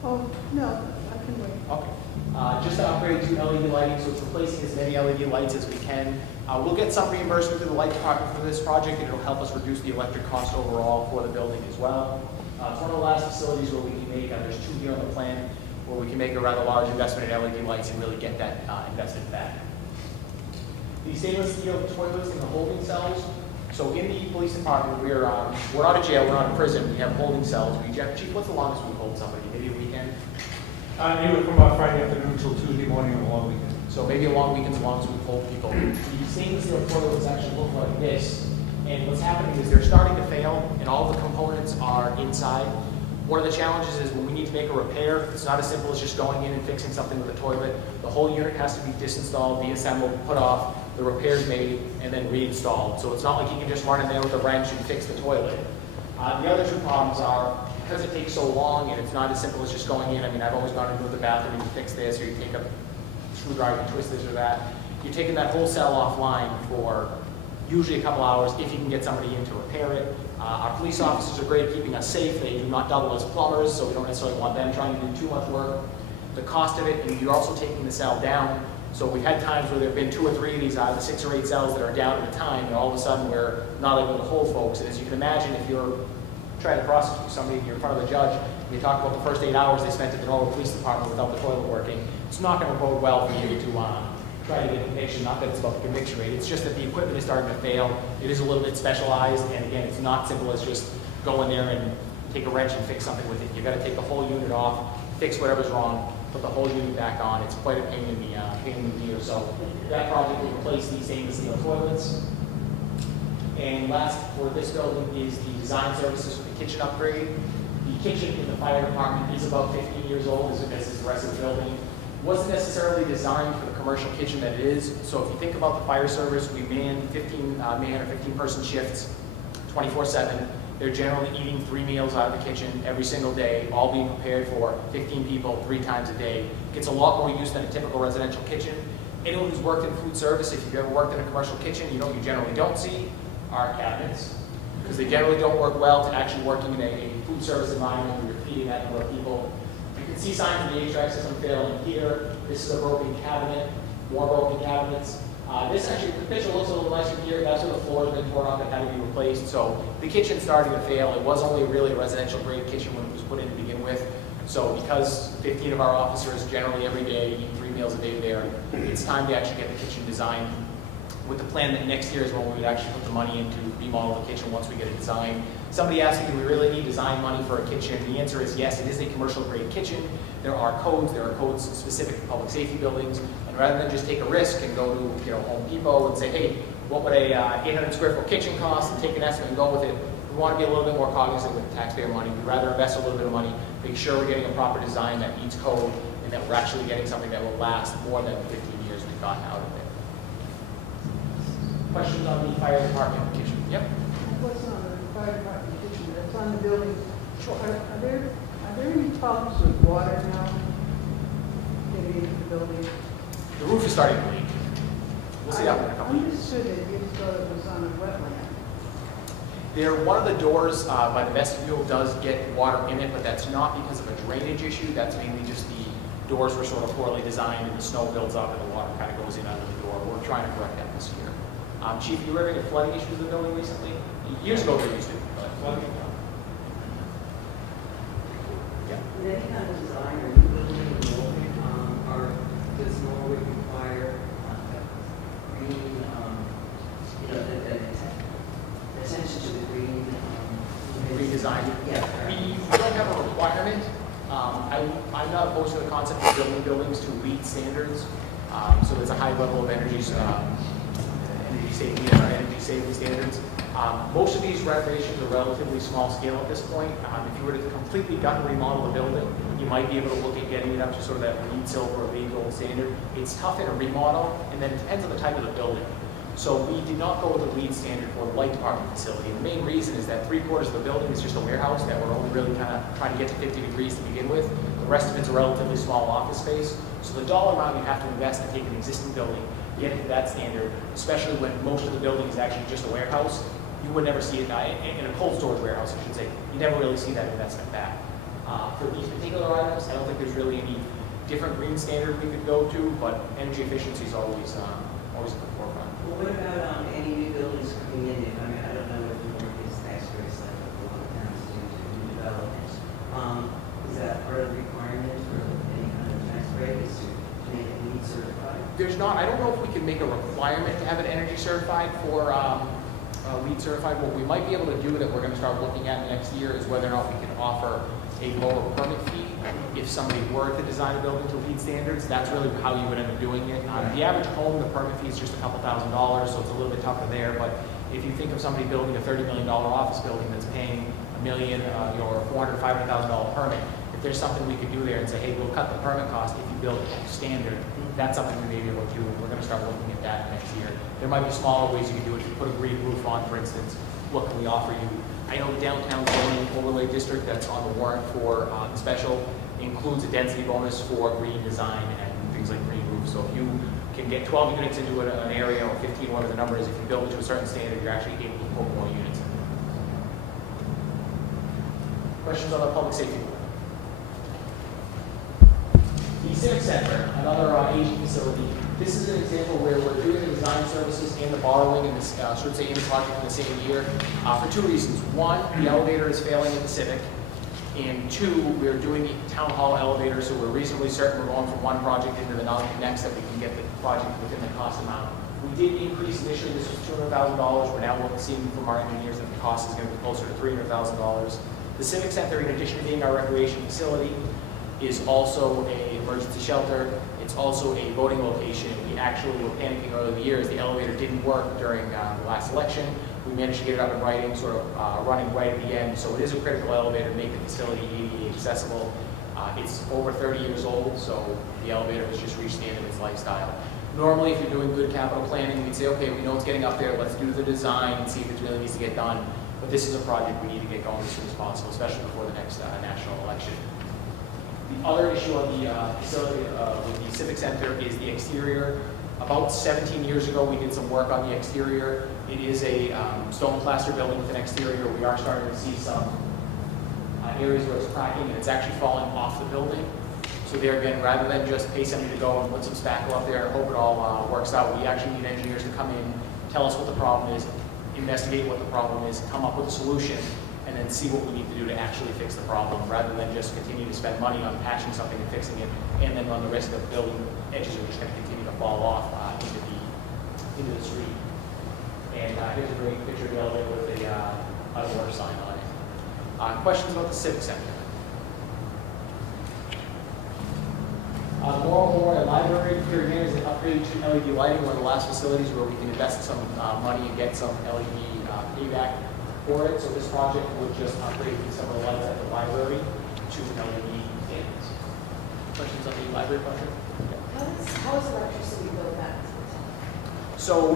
Oh, no, I can wait. Okay. Just to upgrade to LED lighting, so it's replacing as many LED lights as we can. We'll get some reimbursement through the light department for this project, and it'll help us reduce the electric cost overall for the building as well. It's one of the last facilities where we can make, there's 2 here on the plan, where we can make a rather large investment in LED lights and really get that investment back. The stainless steel toilets in the holding cells. So in the police department, we're not a jail, we're not a prison, we have holding cells. Chief, what's the longest we hold somebody? Maybe a weekend? Anywhere from Friday afternoon till Tuesday morning on a long weekend. So maybe a long weekend as long as we hold people. The stainless steel toilets actually look like this. And what's happening is they're starting to fail, and all the components are inside. One of the challenges is when we need to make a repair, it's not as simple as just going in and fixing something with a toilet. The whole unit has to be disinstalled, deassembled, put off, the repairs made, and then reinstalled. So it's not like you can just run in there with a wrench and fix the toilet. The other 2 problems are, because it takes so long and it's not as simple as just going in. I mean, I've always gone into the bathroom and you fix this, or you take a screwdriver and twist this or that. You're taking that whole cell offline for usually a couple hours if you can get somebody in to repair it. Our police officers are great at keeping us safe. They do not double as plumbers, so we don't necessarily want them trying to do too much work. The cost of it, and you're also taking the cell down. So we've had times where there have been 2 or 3 of these out of the 6 or 8 cells that are down at a time, and all of a sudden we're not able to hold folks. And as you can imagine, if you're trying to prosecute somebody and you're in front of the judge, and you talk about the first 8 hours they spent at the Norwood Police Department without the toilet working, it's not going to bode well for you to try to get a conviction. Not that it's about the conviction rate, it's just that the equipment is starting to fail. It is a little bit specialized, and again, it's not simple as just go in there and take a wrench and fix something with it. You've got to take the whole unit off, fix whatever's wrong, put the whole unit back on. It's quite a pain in the ear. So that project will replace these stainless steel toilets. And last for this building is the design services for the kitchen upgrade. The kitchen in the fire department is about 15 years old, as is the rest of the building. Wasn't necessarily designed for the commercial kitchen that it is. So if you think about the fire service, we man 15-man or 15-person shifts 24/7. They're generally eating 3 meals out of the kitchen every single day, all being prepared for 15 people 3 times a day. Gets a lot more use than a typical residential kitchen. Anyone who's worked in food service, if you've ever worked in a commercial kitchen, you know you generally don't see are cabinets, because they generally don't work well to actually working in a food service environment where you're feeding that number of people. You can see signs of the HVAC system failing here. This is a broken cabinet, more broken cabinets. This actually, the picture looks a little nicer here. That's where the floor has been torn off and had to be replaced. So the kitchen's starting to fail. It was only really a residential grade kitchen when it was put in to begin with. So because 15 of our officers generally every day eat 3 meals a day there, it's time to actually get the kitchen designed with the plan that next year is when we would actually put the money in to remodel the kitchen once we get it designed. Somebody asked me, do we really need design money for a kitchen? The answer is yes, it is a commercial grade kitchen. There are codes specific to public safety buildings. And rather than just take a risk and go to Home Depot and say, hey, what would a 800 square foot kitchen cost, and take an estimate and go with it, we want to be a little bit more cognizant with the taxpayer money. We'd rather invest a little bit of money, make sure we're getting a proper design that meets code, and that we're actually getting something that will last more than the 15 years we've gotten out of it. Questions on the fire department kitchen? Yep. What's on the fire department kitchen, that's on the building? Sure. Are there any problems with water now getting into the building? The roof is starting to leak. We'll see that in a couple I of years. understood that you thought it was on a wetland. One of the doors by the vestibule does get water in it, but that's not because of a drainage issue. That's mainly just the doors were sort of poorly designed and the snow builds up and the water kind of goes in under the door. We're trying to correct that this year. Chief, you ever had any flooding issues in the building recently? Years ago they used to, but flooding. Yeah. In any kind of design or new building in Norway, does Norway require green, attention to the green? Redesign. Yeah. We don't have a requirement. I'm not opposed to the concept of building buildings to LEED standards. So there's a high level of energy safety and energy saving standards. Most of these renovations are relatively small scale at this point. If you were to completely gut and remodel the building, you might be able to look at getting it up to sort of that LEED silver or LEED gold standard. It's tough in a remodel, and then it depends on the type of the building. So we did not go with the LEED standard for the light department facility. The main reason is that 3/4 of the building is just a warehouse that we're only really kind of trying to get to 50 degrees to begin with. The rest of it's a relatively small office space. So the dollar amount you have to invest to take an existing building, get it to that standard, especially when most of the building is actually just a warehouse, you would never see it in a cold storage warehouse, I should say. You never really see that investment back. For these particular items, I don't think there's really any different green standard we could go to, but energy efficiency is always at the forefront. Well, what about any new buildings coming in? I don't know if New York is tax rates like a lot of towns do to new developments. Is that part of the requirement for any kind of tax break is to make it LEED certified? There's not, I don't know if we can make a requirement to have it energy certified for LEED certified. What we might be able to do that we're going to start looking at next year is whether or not we can offer a lower permit fee if somebody were to design a building to LEED standards. That's really how you would end up doing it. The average home, the permit fee is just a couple $1,000s, so it's a little bit tougher there. But if you think of somebody building a $30 million office building that's paying $1 million or $400,000, $500,000 permit, if there's something we could do there and say, hey, we'll cut the permit cost if you build it to standard, that's something we may be able to do. We're going to start looking at that next year. There might be smaller ways you can do it. If you put a green roof on, for instance, what can we offer you? I know the downtown zoning overlay district that's on the warrant for the special includes a density bonus for green design and things like green roofs. So if you can get 12 units into an area, or 15, whatever the number is, if you build it to a certain standard, you're actually able to put more units in. Questions on the public safety board? The Civic Center, another aging facility. This is an example where we're doing the design services and the borrowing in this, should say, in the project in the same year, for two reasons. One, the elevator is failing at the Civic, and two, we're doing the town hall elevator, so we're reasonably certain we're going from one project into the next that we can get the project within the cost amount. We did increase initially, this was $200,000. We're now seeing from our engineers that the cost is going to be closer to $300,000. The Civic Center, in addition to being our recreation facility, is also an emergency shelter. It's also a voting location. We actually were panicking earlier in the year as the elevator didn't work during the last election. We managed to get it up and running, sort of running right at the end. So it is a critical elevator to make the facility ADA accessible. It's over 30 years old, so the elevator has just reached the end of its lifestyle. Normally, if you're doing good capital planning, we'd say, okay, we know it's getting up there, let's do the design and see if it really needs to get done. But this is a project we need to get going as soon as possible, especially before the next national election. The other issue on the facility with the Civic Center is the exterior. About 17 years ago, we did some work on the exterior. It is a stone plaster building with an exterior. We are starting to see some areas where it's cracking, and it's actually falling off the building. So there again, rather than just pay somebody to go and put some spackle up there and hope it all works out, we actually need engineers to come in, tell us what the problem is, investigate what the problem is, come up with a solution, and then see what we need to do to actually fix the problem, rather than just continue to spend money on patching something and fixing it, and then run the risk of building edges are just going to continue to fall off into the street. And here's a great picture of the elevator with a water sign on it. Questions about the Civic Center? Morril Memorial Library, here again is an upgrade to LED lighting, one of the last facilities where we can invest some money and get some LED payback for it. So this project would just upgrade some of the lights at the library to LED standards. Questions on the library project? How is electricity billed back to the town? So,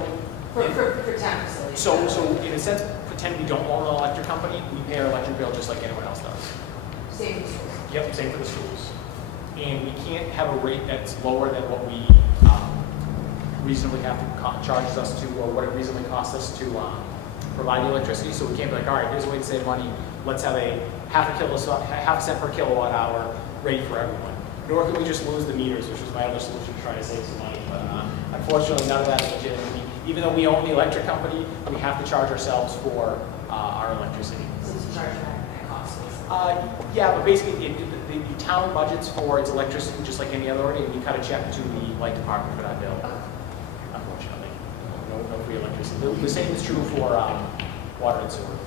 For town facilities? so in a sense, pretend we don't own an electric company, we pay our electric bill just like anyone else does. Same as schools? Yep, same for the schools. And we can't have a rate that's lower than what we reasonably have to charges us to, or what it reasonably costs us to provide the electricity. So we can't be like, all right, here's a way to save money. Let's have a half a cent per kilowatt hour rate for everyone. Nor can we just lose the meters, which is my other solution to try to save some money. But unfortunately, none of that is legitimate. Even though we own the electric company, we have to charge ourselves for our electricity. So it's charged at cost, basically? Yeah, but basically, the town budgets for its electricity just like any other ordinary, and you cut a check to the light department for that bill. Unfortunately, no free electricity. The same is true for water and sewer.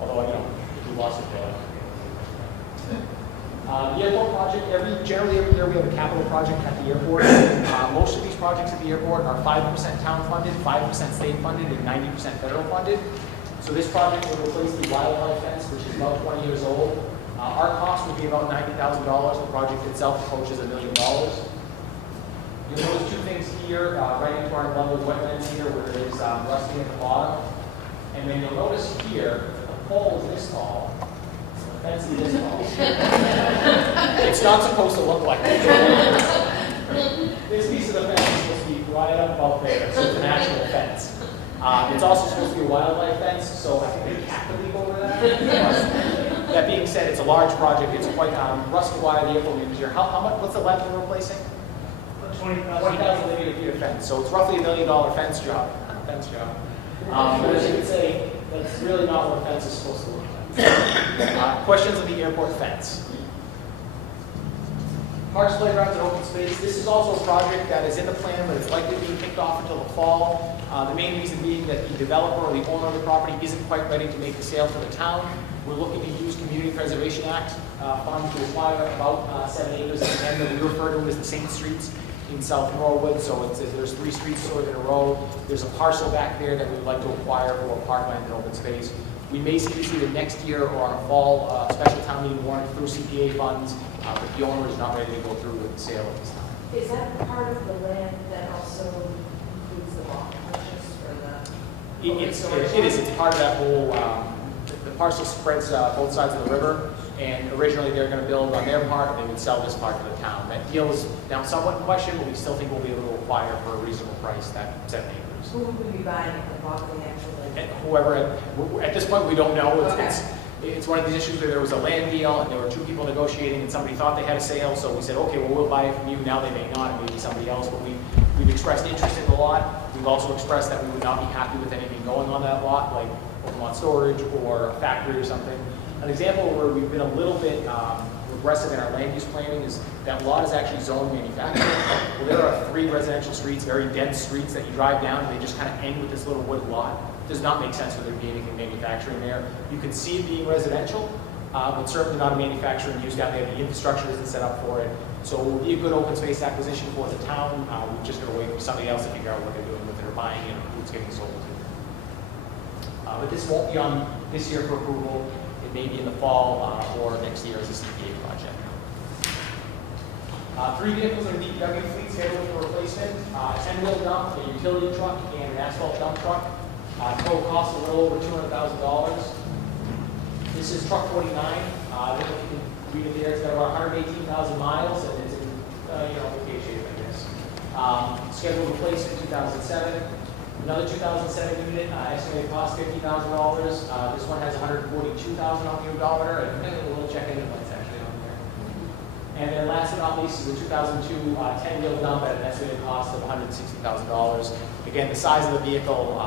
Although, if you lost it, the airport project, generally every year we have a capital project at the airport. Most of these projects at the airport are 5% town funded, 5% state funded, and 90% federal funded. So this project will replace the wildlife fence, which is about 20 years old. Our cost would be about $90,000. The project itself approaches $1 million. You'll notice two things here, right into our level wetlands here, where there is rusting at the bottom. And then you'll notice here, the pole is this tall, the fence is this tall. It's not supposed to look like this. This piece of the fence is supposed to be right up above there, so it's an actual fence. It's also supposed to be a wildlife fence, so I think they have to leap over that. That being said, it's a large project. It's quite rusted wire, the airport meters here. How much? What's the length we're replacing? 20,000 linear feet of fence. So it's roughly $1 million fence job. But as you can say, that's really not what a fence is supposed to look like. Questions of the airport fence? Parks, playgrounds, and open space. This is also a project that is in the plan, but it's likely to be kicked off until the fall. The main reason being that the developer or the owner of the property isn't quite ready to make the sale to the town. We're looking to use Community Preservation Act funds to acquire about 7 acres at the end that we refer to as the St. Streets in South Norwood. So there's 3 streets sort of in a row. There's a parcel back there that we'd like to acquire for parkland and open space. We may see this either next year or on a fall special town meeting warrant through CPA funds, but the owner is not ready to go through with the sale at this time. Is that part of the land that also includes the bond purchase or the? It is. It's part of that whole, the parcel spreads both sides of the river, and originally they're going to build on their part, and they would sell this part to the town. That deal is now somewhat in question, but we still think we'll be able to acquire for a reasonable price that 7 acres. Who would we be buying it, the actually? And whoever, at this point, we don't know. Okay. It's one of these issues where there was a land deal, and there were 2 people negotiating, and somebody thought they had a sale, so we said, okay, well, we'll buy it from you. Now they may not, it may be somebody else, but we've expressed interest in the lot. We've also expressed that we would not be happy with anything going on that lot, like open lot storage or a factory or something. An example where we've been a little bit aggressive in our land use planning is that lot is actually zoned manufacturing. Well, there are 3 residential streets, very dense streets that you drive down, and they just kind of end with this little wooded lot. It does not make sense for there to be anything manufacturing there. You can see it being residential, but certainly not a manufacturing use down there. The infrastructure isn't set up for it. So it will be a good open space acquisition for the town. We're just going to wait for somebody else to figure out what they're doing with it, or buying it, or who it's getting sold to. But this won't be on this year for approval. It may be in the fall or next year as a CPA project. 3 vehicles in the DPW fleet scheduled for replacement. A 10-wheel dump, a utility truck, and an asphalt dump truck. Total cost a little over $200,000. This is truck 49. You can read it there. It's got about 118,000 miles, and it's in okay shape, I guess. Scheduled replacement 2007. Another 2007 unit, estimated cost $50,000. This one has 142,000 on the odometer, and a little check engine lights actually on there. And then last but not on lease is a 2002 10-wheel dump at an estimated cost of $160,000. Again, the size of the vehicle,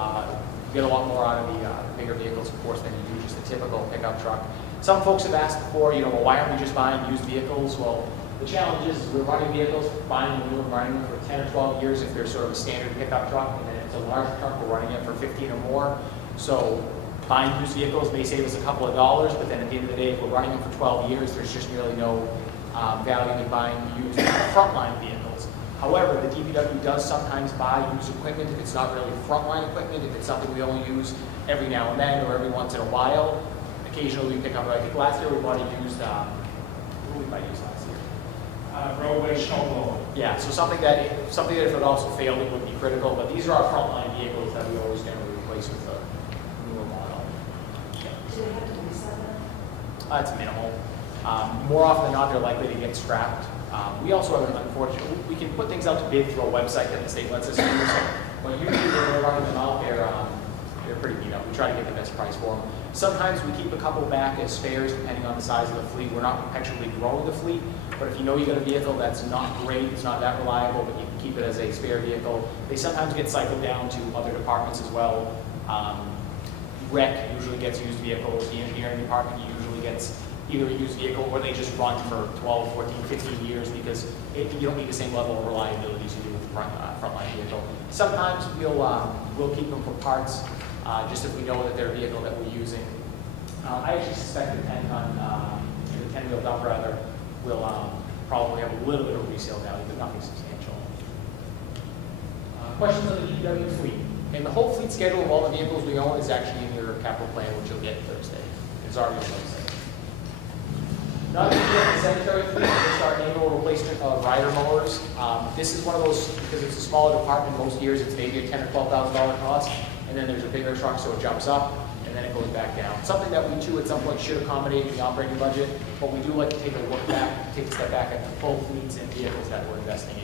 you get a lot more out of the bigger vehicles, of course, than you do just a typical pickup truck. Some folks have asked before, well, why aren't we just buying used vehicles? Well, the challenge is we're running vehicles, buying them new and running them for 10 or 12 years if they're sort of a standard pickup truck, and then if it's a large truck, we're running it for 15 or more. So buying used vehicles may save us a couple of dollars, but then at the end of the day, if we're running them for 12 years, there's just really no value in buying used frontline vehicles. However, the DPW does sometimes buy used equipment if it's not really frontline equipment, if it's something we only use every now and then or every once in a while. Occasionally we pick up, I think last year we bought a used, what did we buy used last year? Roadway snow blower. Yeah, so something that if it also failed, it would be critical, but these are our frontline vehicles that we always generally replace with a newer model. Do they have to resell them? It's minimal. More often than not, they're likely to get scrapped. We also have an unfortunate, we can put things out to bid through a website that the state lets us use, but usually when we're running them out, they're pretty beat up. We try to get the best price for them. Sometimes we keep a couple back as spares depending on the size of the fleet. We're not perpetually growing the fleet, but if you know you got a vehicle that's not great, it's not that reliable, but you can keep it as a spare vehicle. They sometimes get cycled down to other departments as well. Rec usually gets used vehicles. The engineering department usually gets either a used vehicle or they just run for 12, 14, 15 years because you don't need the same level of reliability as you do with the frontline vehicle. Sometimes we'll keep them for parts just if we know that they're a vehicle that we're using. I actually suspect the 10-wheel dump rather will probably have a little bit of resale value, but nothing substantial. Questions on the DPW fleet? And the whole fleet schedule of all the vehicles we own is actually in your capital plan, which you'll get Thursday. It's already on the website. Now that we get the sanitary fleet, we'll start annual replacement of rider mowers. This is one of those, because it's a smaller department, most years it's maybe a $10,000 or $12,000 cost, and then there's a bigger truck, so it jumps up, and then it goes back down. Something that we too at some point should accommodate in the operating budget, but we do like to take a look back, take a step back at the full fleets and vehicles that we're investing in.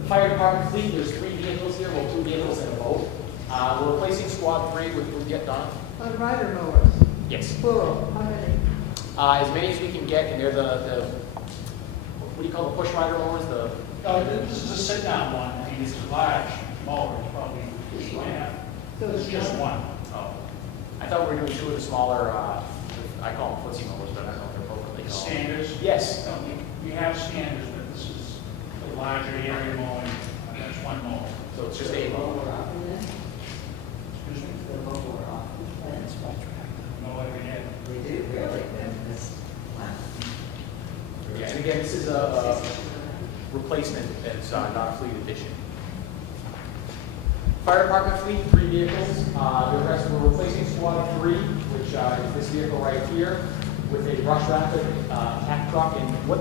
The fire department fleet, there's 3 vehicles here, well 2 vehicles and a boat. We're replacing squad 3 with, we'll get done. On rider mowers, Yes. plural, how many? As many as we can get, and they're the what do you call the push rider mowers? This is a sit-down one. I mean, it's a large mower, it's probably 2.5. So It's just one. Oh, I thought we were doing 2 of the smaller, I call them footsie mowers, but I don't know if they're appropriately called. Standards. Yes. We have standards, but this is the larger area mowing. That's one mower. So it's just a mower. Excuse me? No, every day. They do, really, and this, wow. Yeah, and again, this is a replacement. It's not a fleet addition. Fire department fleet, 3 vehicles. The rest, we're replacing squad 3, which is this vehicle right here, with a brush rapid tack truck. And what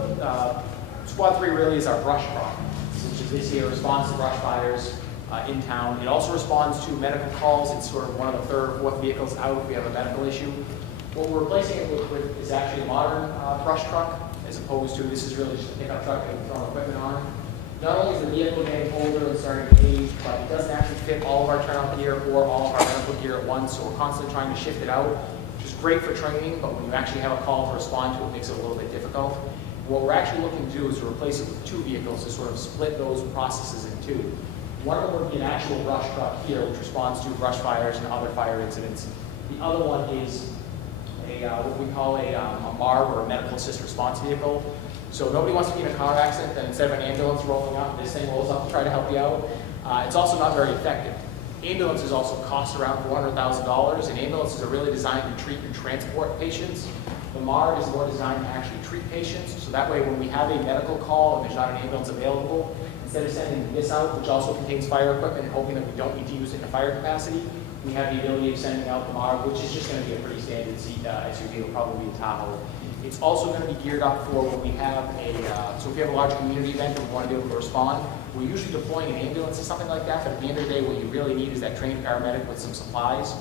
squad 3 really is our brush truck, which is this here, responds to brush fires in town. It also responds to medical calls. It's sort of one of the 3rd or 4th vehicles out if we have a medical issue. What we're replacing it with is actually a modern brush truck, as opposed to this is really just a pickup truck that we throw equipment on. Not only is the vehicle getting older and starting to age, but it doesn't actually fit all of our turnout gear or all of our medical gear at once, so we're constantly trying to shift it out, which is great for training, but when you actually have a call to respond to it, it makes it a little bit difficult. What we're actually looking to do is to replace it with 2 vehicles to sort of split those processes in 2. One of them would be an actual brush truck here, which responds to brush fires and other fire incidents. The other one is what we call a MARV, or a medical assist response vehicle. So nobody wants to be in a car accident, then instead of an ambulance rolling up, this thing rolls up to try to help you out. It's also not very effective. Ambulances also cost around $400,000, and ambulances are really designed to treat and transport patients. The MARV is more designed to actually treat patients, so that way when we have a medical call and there's not an ambulance available, instead of sending this out, which also contains fire equipment, and hoping that we don't need to use it in a fire capacity, we have the ability of sending out the MARV, which is just going to be a pretty standard SUV. It'll probably be a Tahoe. It's also going to be geared up for when we have so if we have a large community event and we want to be able to respond, we're usually deploying an ambulance or something like that, but at the end of the day, what you really need is that trained paramedic with some supplies.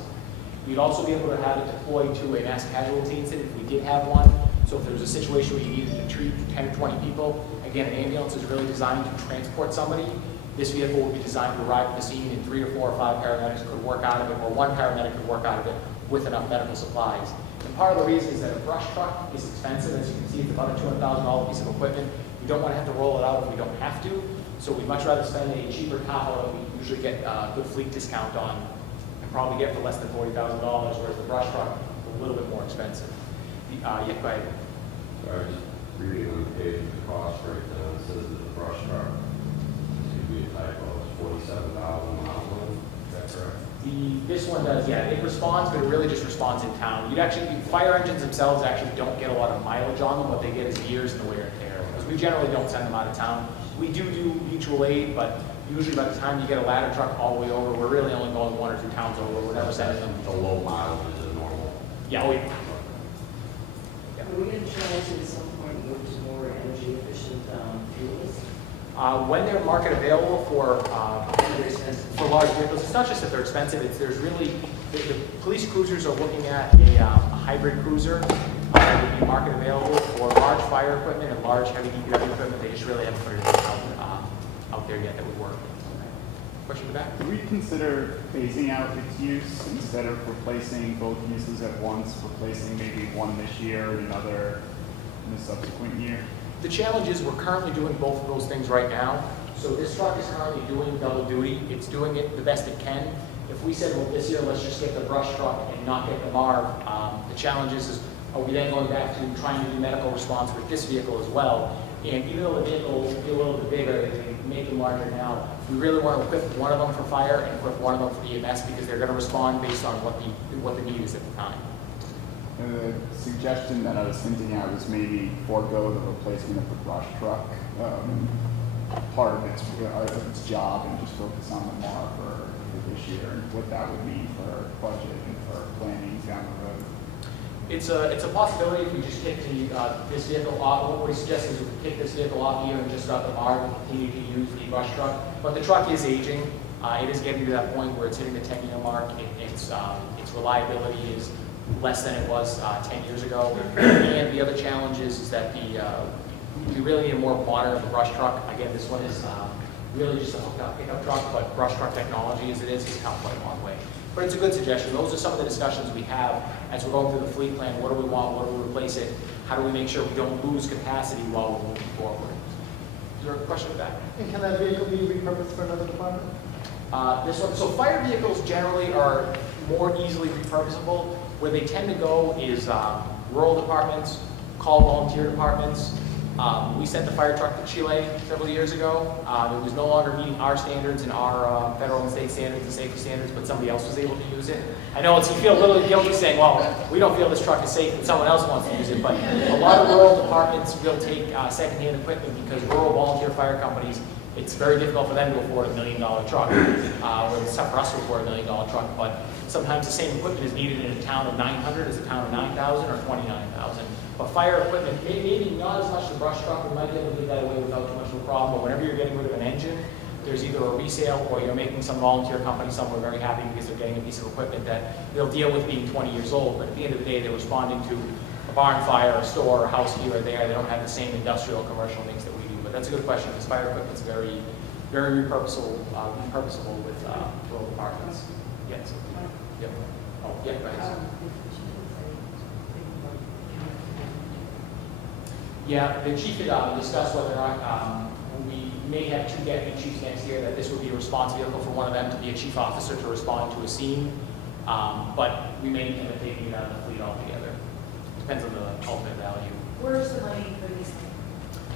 We'd also be able to have it deployed to a mass casualty incident if we did have one. So if there was a situation where you needed to treat 10 or 20 people, again, an ambulance is really designed to transport somebody. This vehicle would be designed to arrive at the scene, and 3 or 4 or 5 paramedics could work out of it, or 1 paramedic could work out of it with enough medical supplies. And part of the reason is that a brush truck is expensive. As you can see, it's about a $200,000 piece of equipment. We don't want to have to roll it out if we don't have to. So we'd much rather spend a cheaper Tahoe that we usually get a good fleet discount on and probably get for less than $40,000, whereas the brush truck is a little bit more expensive. Yeah, go ahead. Sorry, just reading on the page of the cost breakdown, it says that the brush truck, this could be a typo, it's 47,000 miles on, is that correct? This one does, yeah, it responds, but it really just responds in town. You'd actually, fire engines themselves actually don't get a lot of mileage on them. What they get is years in the wear and tear, because we generally don't send them out of town. We do mutual aid, but usually by the time you get a ladder truck all the way over, we're really only going 1 or 2 towns over. We're never sending them. The low mileage is normal. Yeah, we, Are we going to try to at some point move to more energy efficient fuels? when they're market available for They're expensive. large vehicles, it's not just that they're expensive, it's there's really, the police cruisers are looking at a hybrid cruiser that would be market available for large fire equipment and large heavy DPW equipment. They just really haven't put it out there yet that would work. Question in the back? Could we consider phasing out its use instead of replacing both uses at once, replacing maybe one this year and another in the subsequent year? The challenge is we're currently doing both of those things right now. So this truck is currently doing double duty. It's doing it the best it can. If we said, well, this year, let's just get the brush truck and not get the MARV, the challenge is are we then going back to trying to do medical response with this vehicle as well? And even though the vehicle will be a little bit bigger, they make them larger now, we really want to equip one of them for fire and equip one of them for EMS because they're going to respond based on what the need is at the time. The suggestion that I was hinting at was maybe forego the replacement of the brush truck, part of its job, and just focus on the MAR for this year and what that would mean for budget and for planning down the road. It's a possibility if we just kick this vehicle off. What we suggest is we kick this vehicle off here and just start the MARV and continue to use the brush truck. But the truck is aging. It is getting to that point where it's hitting the 10-year mark. Its reliability is less than it was 10 years ago. And the other challenge is that we really need a more modern brush truck. Again, this one is really just a hooked up pickup truck, but brush truck technology as it is has come quite a long way. But it's a good suggestion. Those are some of the discussions we have as we're going through the fleet plan. What do we want? What do we replace it? How do we make sure we don't lose capacity while we're moving forward? Is there a question with that? And can that vehicle be repurposed for another department? This one, so fire vehicles generally are more easily repurposable. Where they tend to go is rural departments, call volunteer departments. We sent the fire truck to Chile several years ago. It was no longer meeting our standards and our federal and state standards and safety standards, but somebody else was able to use it. I know you feel a little guilty saying, well, we don't feel this truck is safe and someone else wants to use it, but a lot of rural departments will take secondhand equipment because rural volunteer fire companies, it's very difficult for them to afford $1 million truck. Where it's tough for us to afford $1 million truck, but sometimes the same equipment is needed in a town of 900 as a town of 9,000 or 29,000. But fire equipment, maybe not as much the brush truck, we might be able to get that away without too much of a problem, but whenever you're getting rid of an engine, there's either a resale or you're making some volunteer company somewhere very happy because they're getting a piece of equipment that they'll deal with being 20 years old, but at the end of the day, they're responding to a barn fire, a store, a house here or there. They don't have the same industrial commercial needs that we do. But that's a good question, because fire equipment's very, very repurposable with rural departments. Yes. Yep. Oh, yeah, go ahead. Yeah, the chief had discussed whether or not we may have 2 deputy chiefs next year, that this would be a response vehicle for one of them to be a chief officer to respond to a scene. But we may end up taking it out of the fleet altogether. Depends on the ultimate value. Where's the money for these things?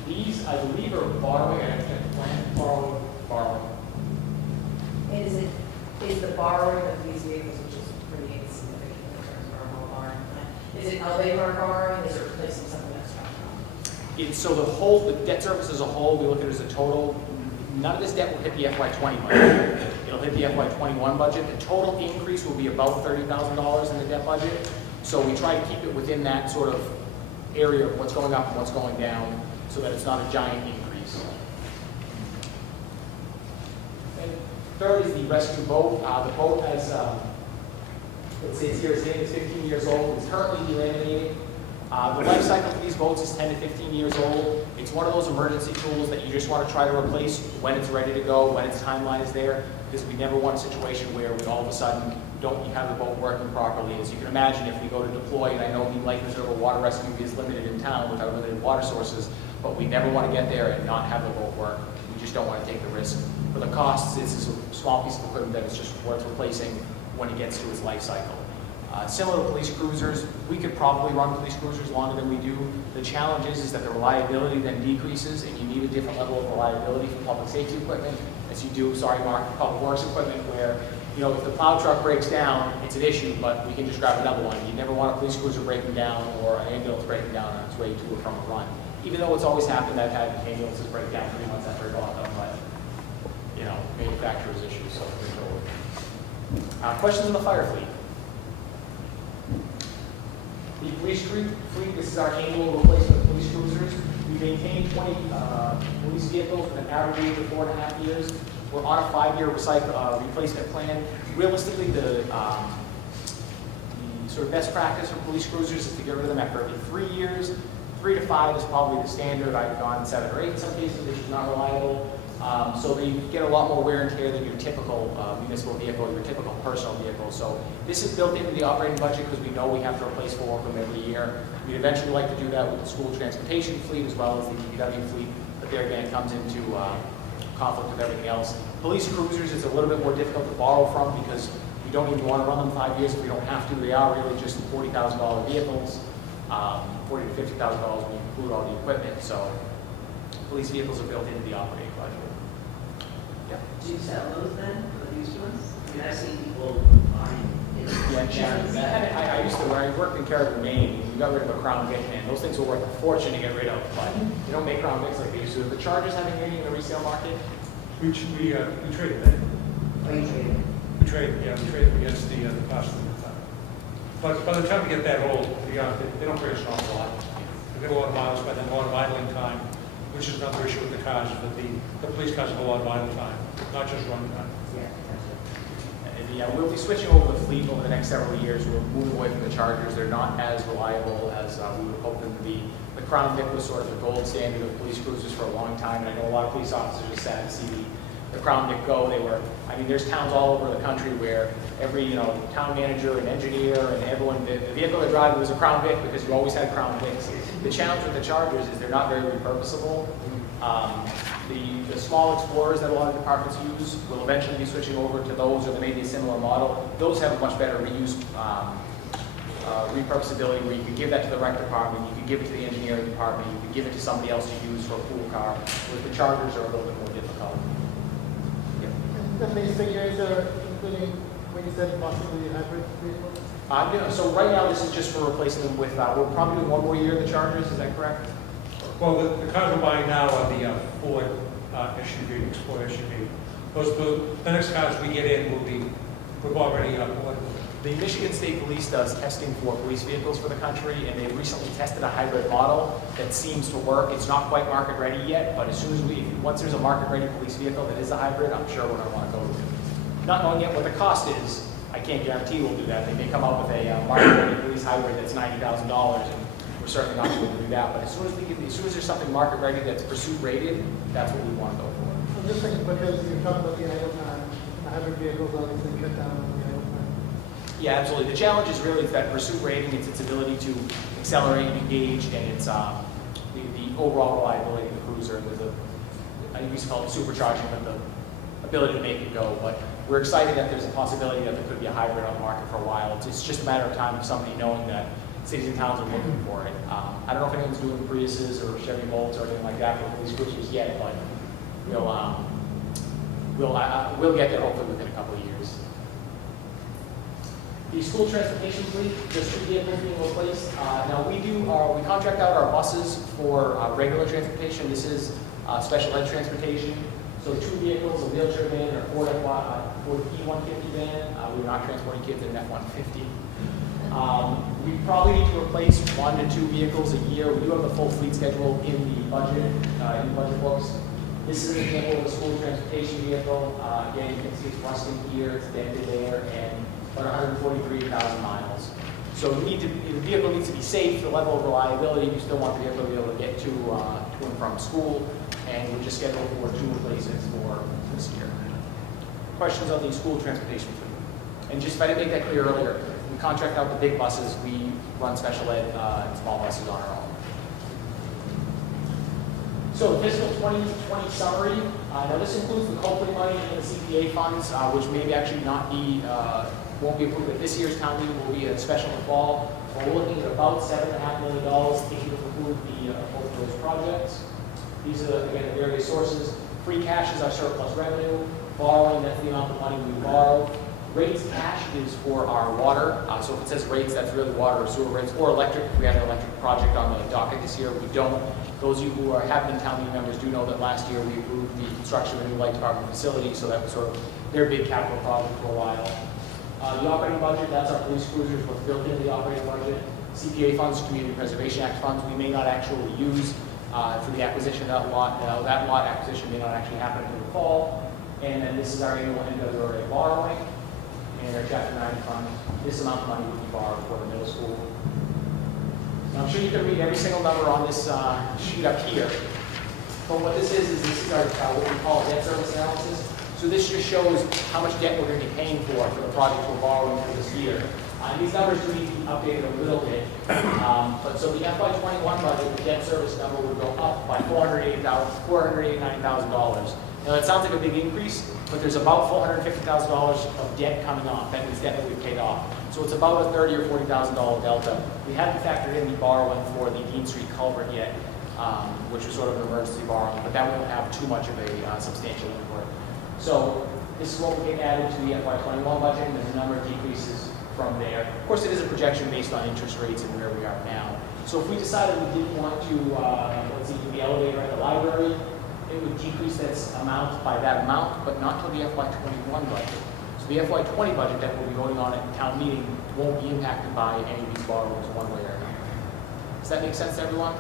These, I believe, are borrowing. I have to plan borrowing. And is the borrowing of these vehicles, which is pretty insignificant in terms of our whole borrowing plan, is it elevating our borrowing, is it replacing something that's not? So the debt service as a whole, we look at it as a total. None of this debt will hit the FY20 budget. It'll hit the FY21 budget. The total increase will be about $30,000 in the debt budget. So we try to keep it within that sort of area of what's going up and what's going down, so that it's not a giant increase. And third is the rescue boat. The boat has, it says here, it's 15 years old. It's currently delaminating. The life cycle for these boats is 10 to 15 years old. It's one of those emergency tools that you just want to try to replace when it's ready to go, when its timeline is there, because we never want a situation where we all of a sudden don't have the boat working properly. As you can imagine, if we go to deploy, and I know the likelihood of a water rescue is limited in town with our limited water sources, but we never want to get there and not have the boat work. We just don't want to take the risk. For the costs, this is a small piece of equipment that is just worth replacing when it gets to its life cycle. Similar to police cruisers, we could probably run police cruisers longer than we do. The challenge is that the reliability then decreases, and you need a different level of reliability for public safety equipment as you do, sorry Mark, public works equipment where, you know, if the plow truck breaks down, it's an issue, but we can just grab another one. You never want a police cruiser breaking down or an ambulance breaking down on its way to or from a run. Even though it's always happened that I've had ambulances break down 3 months after I bought them, but, you know, manufacturer's issues, so we're going. Questions on the fire fleet? The police fleet, this is our annual replacement of police cruisers. We maintain 20 police vehicles with an average age of 4.5 years. We're on a 5-year replacement plan. Realistically, the sort of best practice for police cruisers is to get rid of them after every 3 years. 3 to 5 is probably the standard. I've gone 7 or 8 in some cases, which is not reliable. So they get a lot more wear and tear than your typical municipal vehicle, your typical personal vehicle. So this is built into the operating budget because we know we have to replace 4 of them every year. We'd eventually like to do that with the school transportation fleet as well as the DPW fleet, but there again it comes into conflict with everything else. Police cruisers is a little bit more difficult to borrow from because we don't even want to run them 5 years if we don't have to. They are really just $40,000 vehicles, $40,000 to $50,000 when you include all the equipment. So police vehicles are built into the operating budget. Yep. Do you sell those then, for the used ones? I mean, I've seen people buying it. I used to, when I worked in Caribou, Maine, we got rid of a Crown Vic, man. Those things were worth a fortune to get rid of, but they don't make Crown Vics like they used to. The Chargers having any in the resale market? We traded that. Oh, you trade it? We traded against the cost of the time. But by the time we get that old, they don't break us an awful lot. We get a lot of miles, but then a lot of idling time, which is another issue with the cars, but the police cars have a lot of idle time, not just run time. Yeah, that's And yeah, we'll be switching over the fleet over the next several years. We're moving away from the Chargers. They're not as reliable as we would hope them to be. The Crown Vic was sort of the gold standard of police cruisers for a long time, and I know a lot of police officers are sad to see the Crown Vic go. There's towns all over the country where every town manager and engineer and everyone, the vehicle they're driving was a Crown Vic because you always had Crown Vics. The challenge with the Chargers is they're not very repurposable. The small Explorers that a lot of departments use will eventually be switching over to those, or there may be a similar model. Those have a much better reuse repurposability, where you can give that to the rec department, you can give it to the engineering department, you can give it to somebody else to use for a pool car, whereas the Chargers are a little bit more difficult. The base figures are including, when you said possibly hybrid vehicles? So right now, this is just for replacing them with, we're probably doing 1 more year of the Chargers, is that correct? Well, the cars we're buying now are the Ford SUV, Explorer SUV. The next cars we get in will be, we've already ordered. The Michigan State Police does testing for police vehicles for the country, and they recently tested a hybrid model that seems to work. It's not quite market ready yet, but as soon as once there's a market ready police vehicle that is a hybrid, I'm sure we're going to want to go with it. Not knowing yet what the cost is, I can't guarantee we'll do that. They may come up with a market ready police hybrid that's $90,000, and we're certainly not going to do that. But as soon as there's something market ready that's pursuit rated, that's what we want to go for. I'm just thinking because you're talking about the idle time, the hybrid vehicles obviously cut down on the idle time. Yeah, absolutely. The challenge is really that pursuit rating. It's its ability to accelerate, engage, and it's the overall reliability of the cruiser. I used to call it supercharging, but the ability to make it go. But we're excited that there's a possibility that there could be a hybrid on the market for a while. It's just a matter of time of somebody knowing that cities and towns are looking for it. I don't know if anyone's doing Priuses or Chevy Bolts or anything like that for police cruisers yet, but we'll get there hopefully within a couple of years. The school transportation fleet, just 2 vehicles being replaced. Now we contract out our buses for regular transportation. This is special ed transportation. So 2 vehicles, a wheelchair van and a Ford E-150 van. We're not transporting kids in an F-150. We probably need to replace 1 to 2 vehicles a year. We do have the full fleet schedule in the budget books. This is an example of a school transportation vehicle. Again, you can see it's rusting here, it's dented there, and about 143,000 miles. So the vehicle needs to be safe, the level of reliability. You still want the vehicle to be able to get to and from school, and we're just scheduled for 2 replacements for this year. Questions on the school transportation fleet? And just if I didn't make that clear earlier, we contract out the big buses, we run special ed and small buses on our own. So the fiscal 2020 summary, now this includes the Copley money and the CPA funds, which maybe actually not be, won't be approved at this year's town meeting, will be a special in the fall. So we're looking at about $7.5 million if you include the both of those projects. These are, again, the various sources. Free cash is our surplus revenue. Borrowing, that's the amount of money we borrow. Rates cash is for our water. So if it says rates, that's really water or sewer rates, or electric. If we had an electric project on the docket this year, we don't. Those of you who have been town meeting members do know that last year we approved the construction of a new light department facility, so that was sort of their big capital project for a while. The operating budget, that's our police cruisers, what's built into the operating budget. CPA funds, Community Preservation Act funds, we may not actually use for the acquisition of that lot. That lot acquisition may not actually happen until the fall. And then this is our annual NWRA borrowing and our Chapter 9 funds. This amount of money would be borrowed for the middle school. Now, I'm sure you can read every single number on this sheet up here. But what this is this is our what we call debt service analysis. So this just shows how much debt we're going to be paying for the projects we're borrowing for this year. And these numbers do need to be updated a little bit. But so the FY21 budget, the debt service number would go up by $489,000. Now that sounds like a big increase, but there's about $450,000 of debt coming off. That means debt that we've paid off. So it's about a $30,000 or $40,000 delta. We haven't factored in the borrowing for the Dean Street culvert yet, which is sort of an emergency borrowing, but that won't have too much of a substantial input. So this is what will get added to the FY21 budget, and then the number decreases from there. Of course, it is a projection based on interest rates and where we are now. So if we decided we didn't want to, let's see, do the elevator at the library, it would decrease that amount by that amount, but not till the FY21 budget. So the FY20 budget that we'll be voting on at town meeting won't be impacted by any of these borrowings one way or another. Does that make sense to everyone?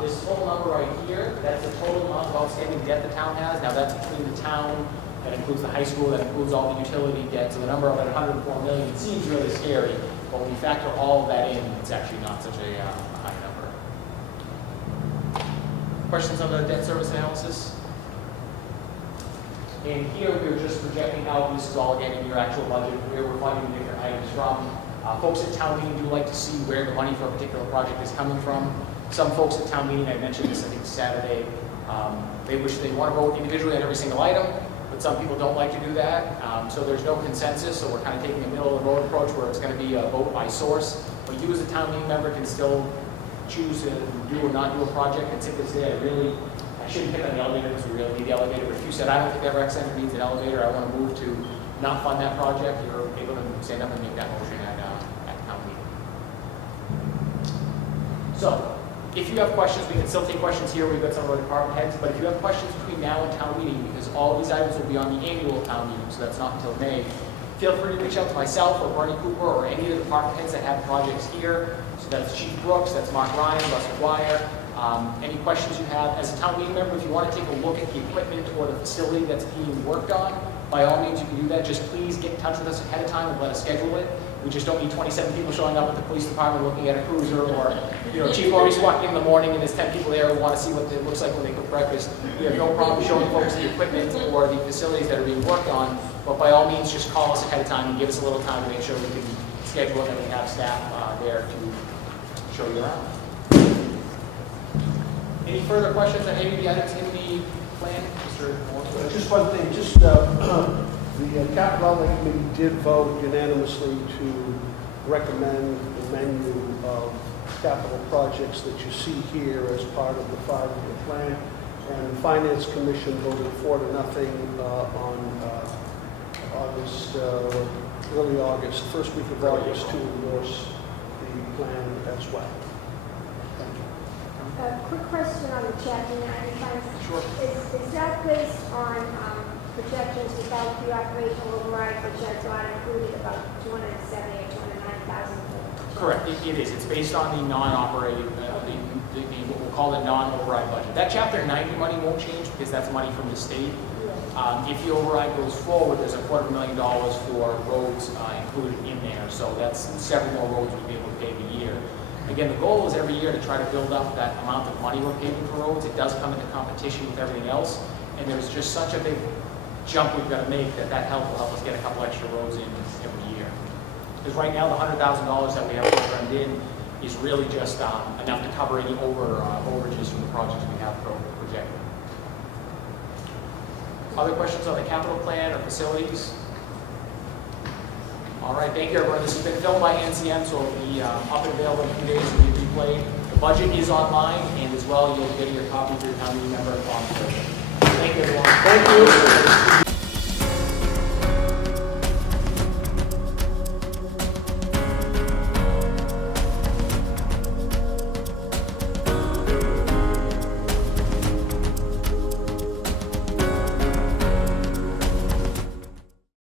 This total number right here, that's the total amount of outstanding debt the town has. Now that's between the town, that includes the high school, that includes all the utility debt. So the number of at $104 million seems really scary, but when you factor all of that in, it's actually not such a high number. Questions on the debt service analysis? And here we're just projecting out, this is all again in your actual budget, where we're funding different items from. Folks at town meeting do like to see where the money for a particular project is coming from. Some folks at town meeting, I mentioned this I think Saturday, they wish they want to vote individually on every single item, but some people don't like to do that. So there's no consensus, so we're kind of taking a middle of the road approach where it's going to be a vote by source. But you as a town meeting member can still choose to do or not do a project and simply say, I shouldn't pick on the elevator because we really need the elevator, but if you said, I don't think that rec center needs an elevator, I want to move to not fund that project, you're able to stand up and make that motion at town meeting. So, if you have questions, we can still take questions here. We've got some of our department heads, but if you have questions between now and town meeting, because all these items will be on the annual town meeting, so that's not until May, feel free to reach out to myself or Bernie Cooper or any of the department heads that have projects here. So that's Chief Brooks, that's Mark Ryan, Russell Dwyer. Any questions you have as a town meeting member, if you want to take a look at the equipment or the facility that's being worked on, by all means you can do that. Just please get in touch with us ahead of time and let us schedule it. We just don't need 27 people showing up at the police department looking at a cruiser, or Chief Maurice walking in the morning and there's 10 people there who want to see what it looks like when they cook breakfast. We have no problem showing folks the equipment or the facilities that are being worked on, but by all means just call us ahead of time and give us a little time to make sure we can schedule it and we have staff there to show you around. Any further questions on any of the items in the plan, Mr. Moore? Just one thing, the capital outlay committee did vote unanimously to recommend the menu of capital projects that you see here as part of the 5-year plan. And the Finance Commission voted 4-0 on August, early August, first week of August, to endorse the plan as well. Quick question on the Chapter 9 funds. Sure. Is that based on projections without the operational override, which I thought included about $270,000 or $209,000? Correct, it is. It's based on the non-operating, what we'll call the non-override budget. That Chapter 90 money won't change because that's money from the state. If the override goes forward, there's $250,000 for roads included in there. So that's several more roads we'll be able to pave a year. Again, the goal is every year to try to build up that amount of money we're paving for roads. It does come into competition with everything else, and there's just such a big jump we've got to make, that help will help us get a couple extra roads in every year. Because right now, the $100,000 that we have programmed in is really just enough to cover any overages from the projects we have projected. Other questions on the capital plan or facilities? All right, thank you, everyone. This has been filmed by NCM, so it'll be up and available in a few days to be replayed. The budget is online, and as well, you'll get your copy for your town meeting member. Thank you, everyone. Thank you.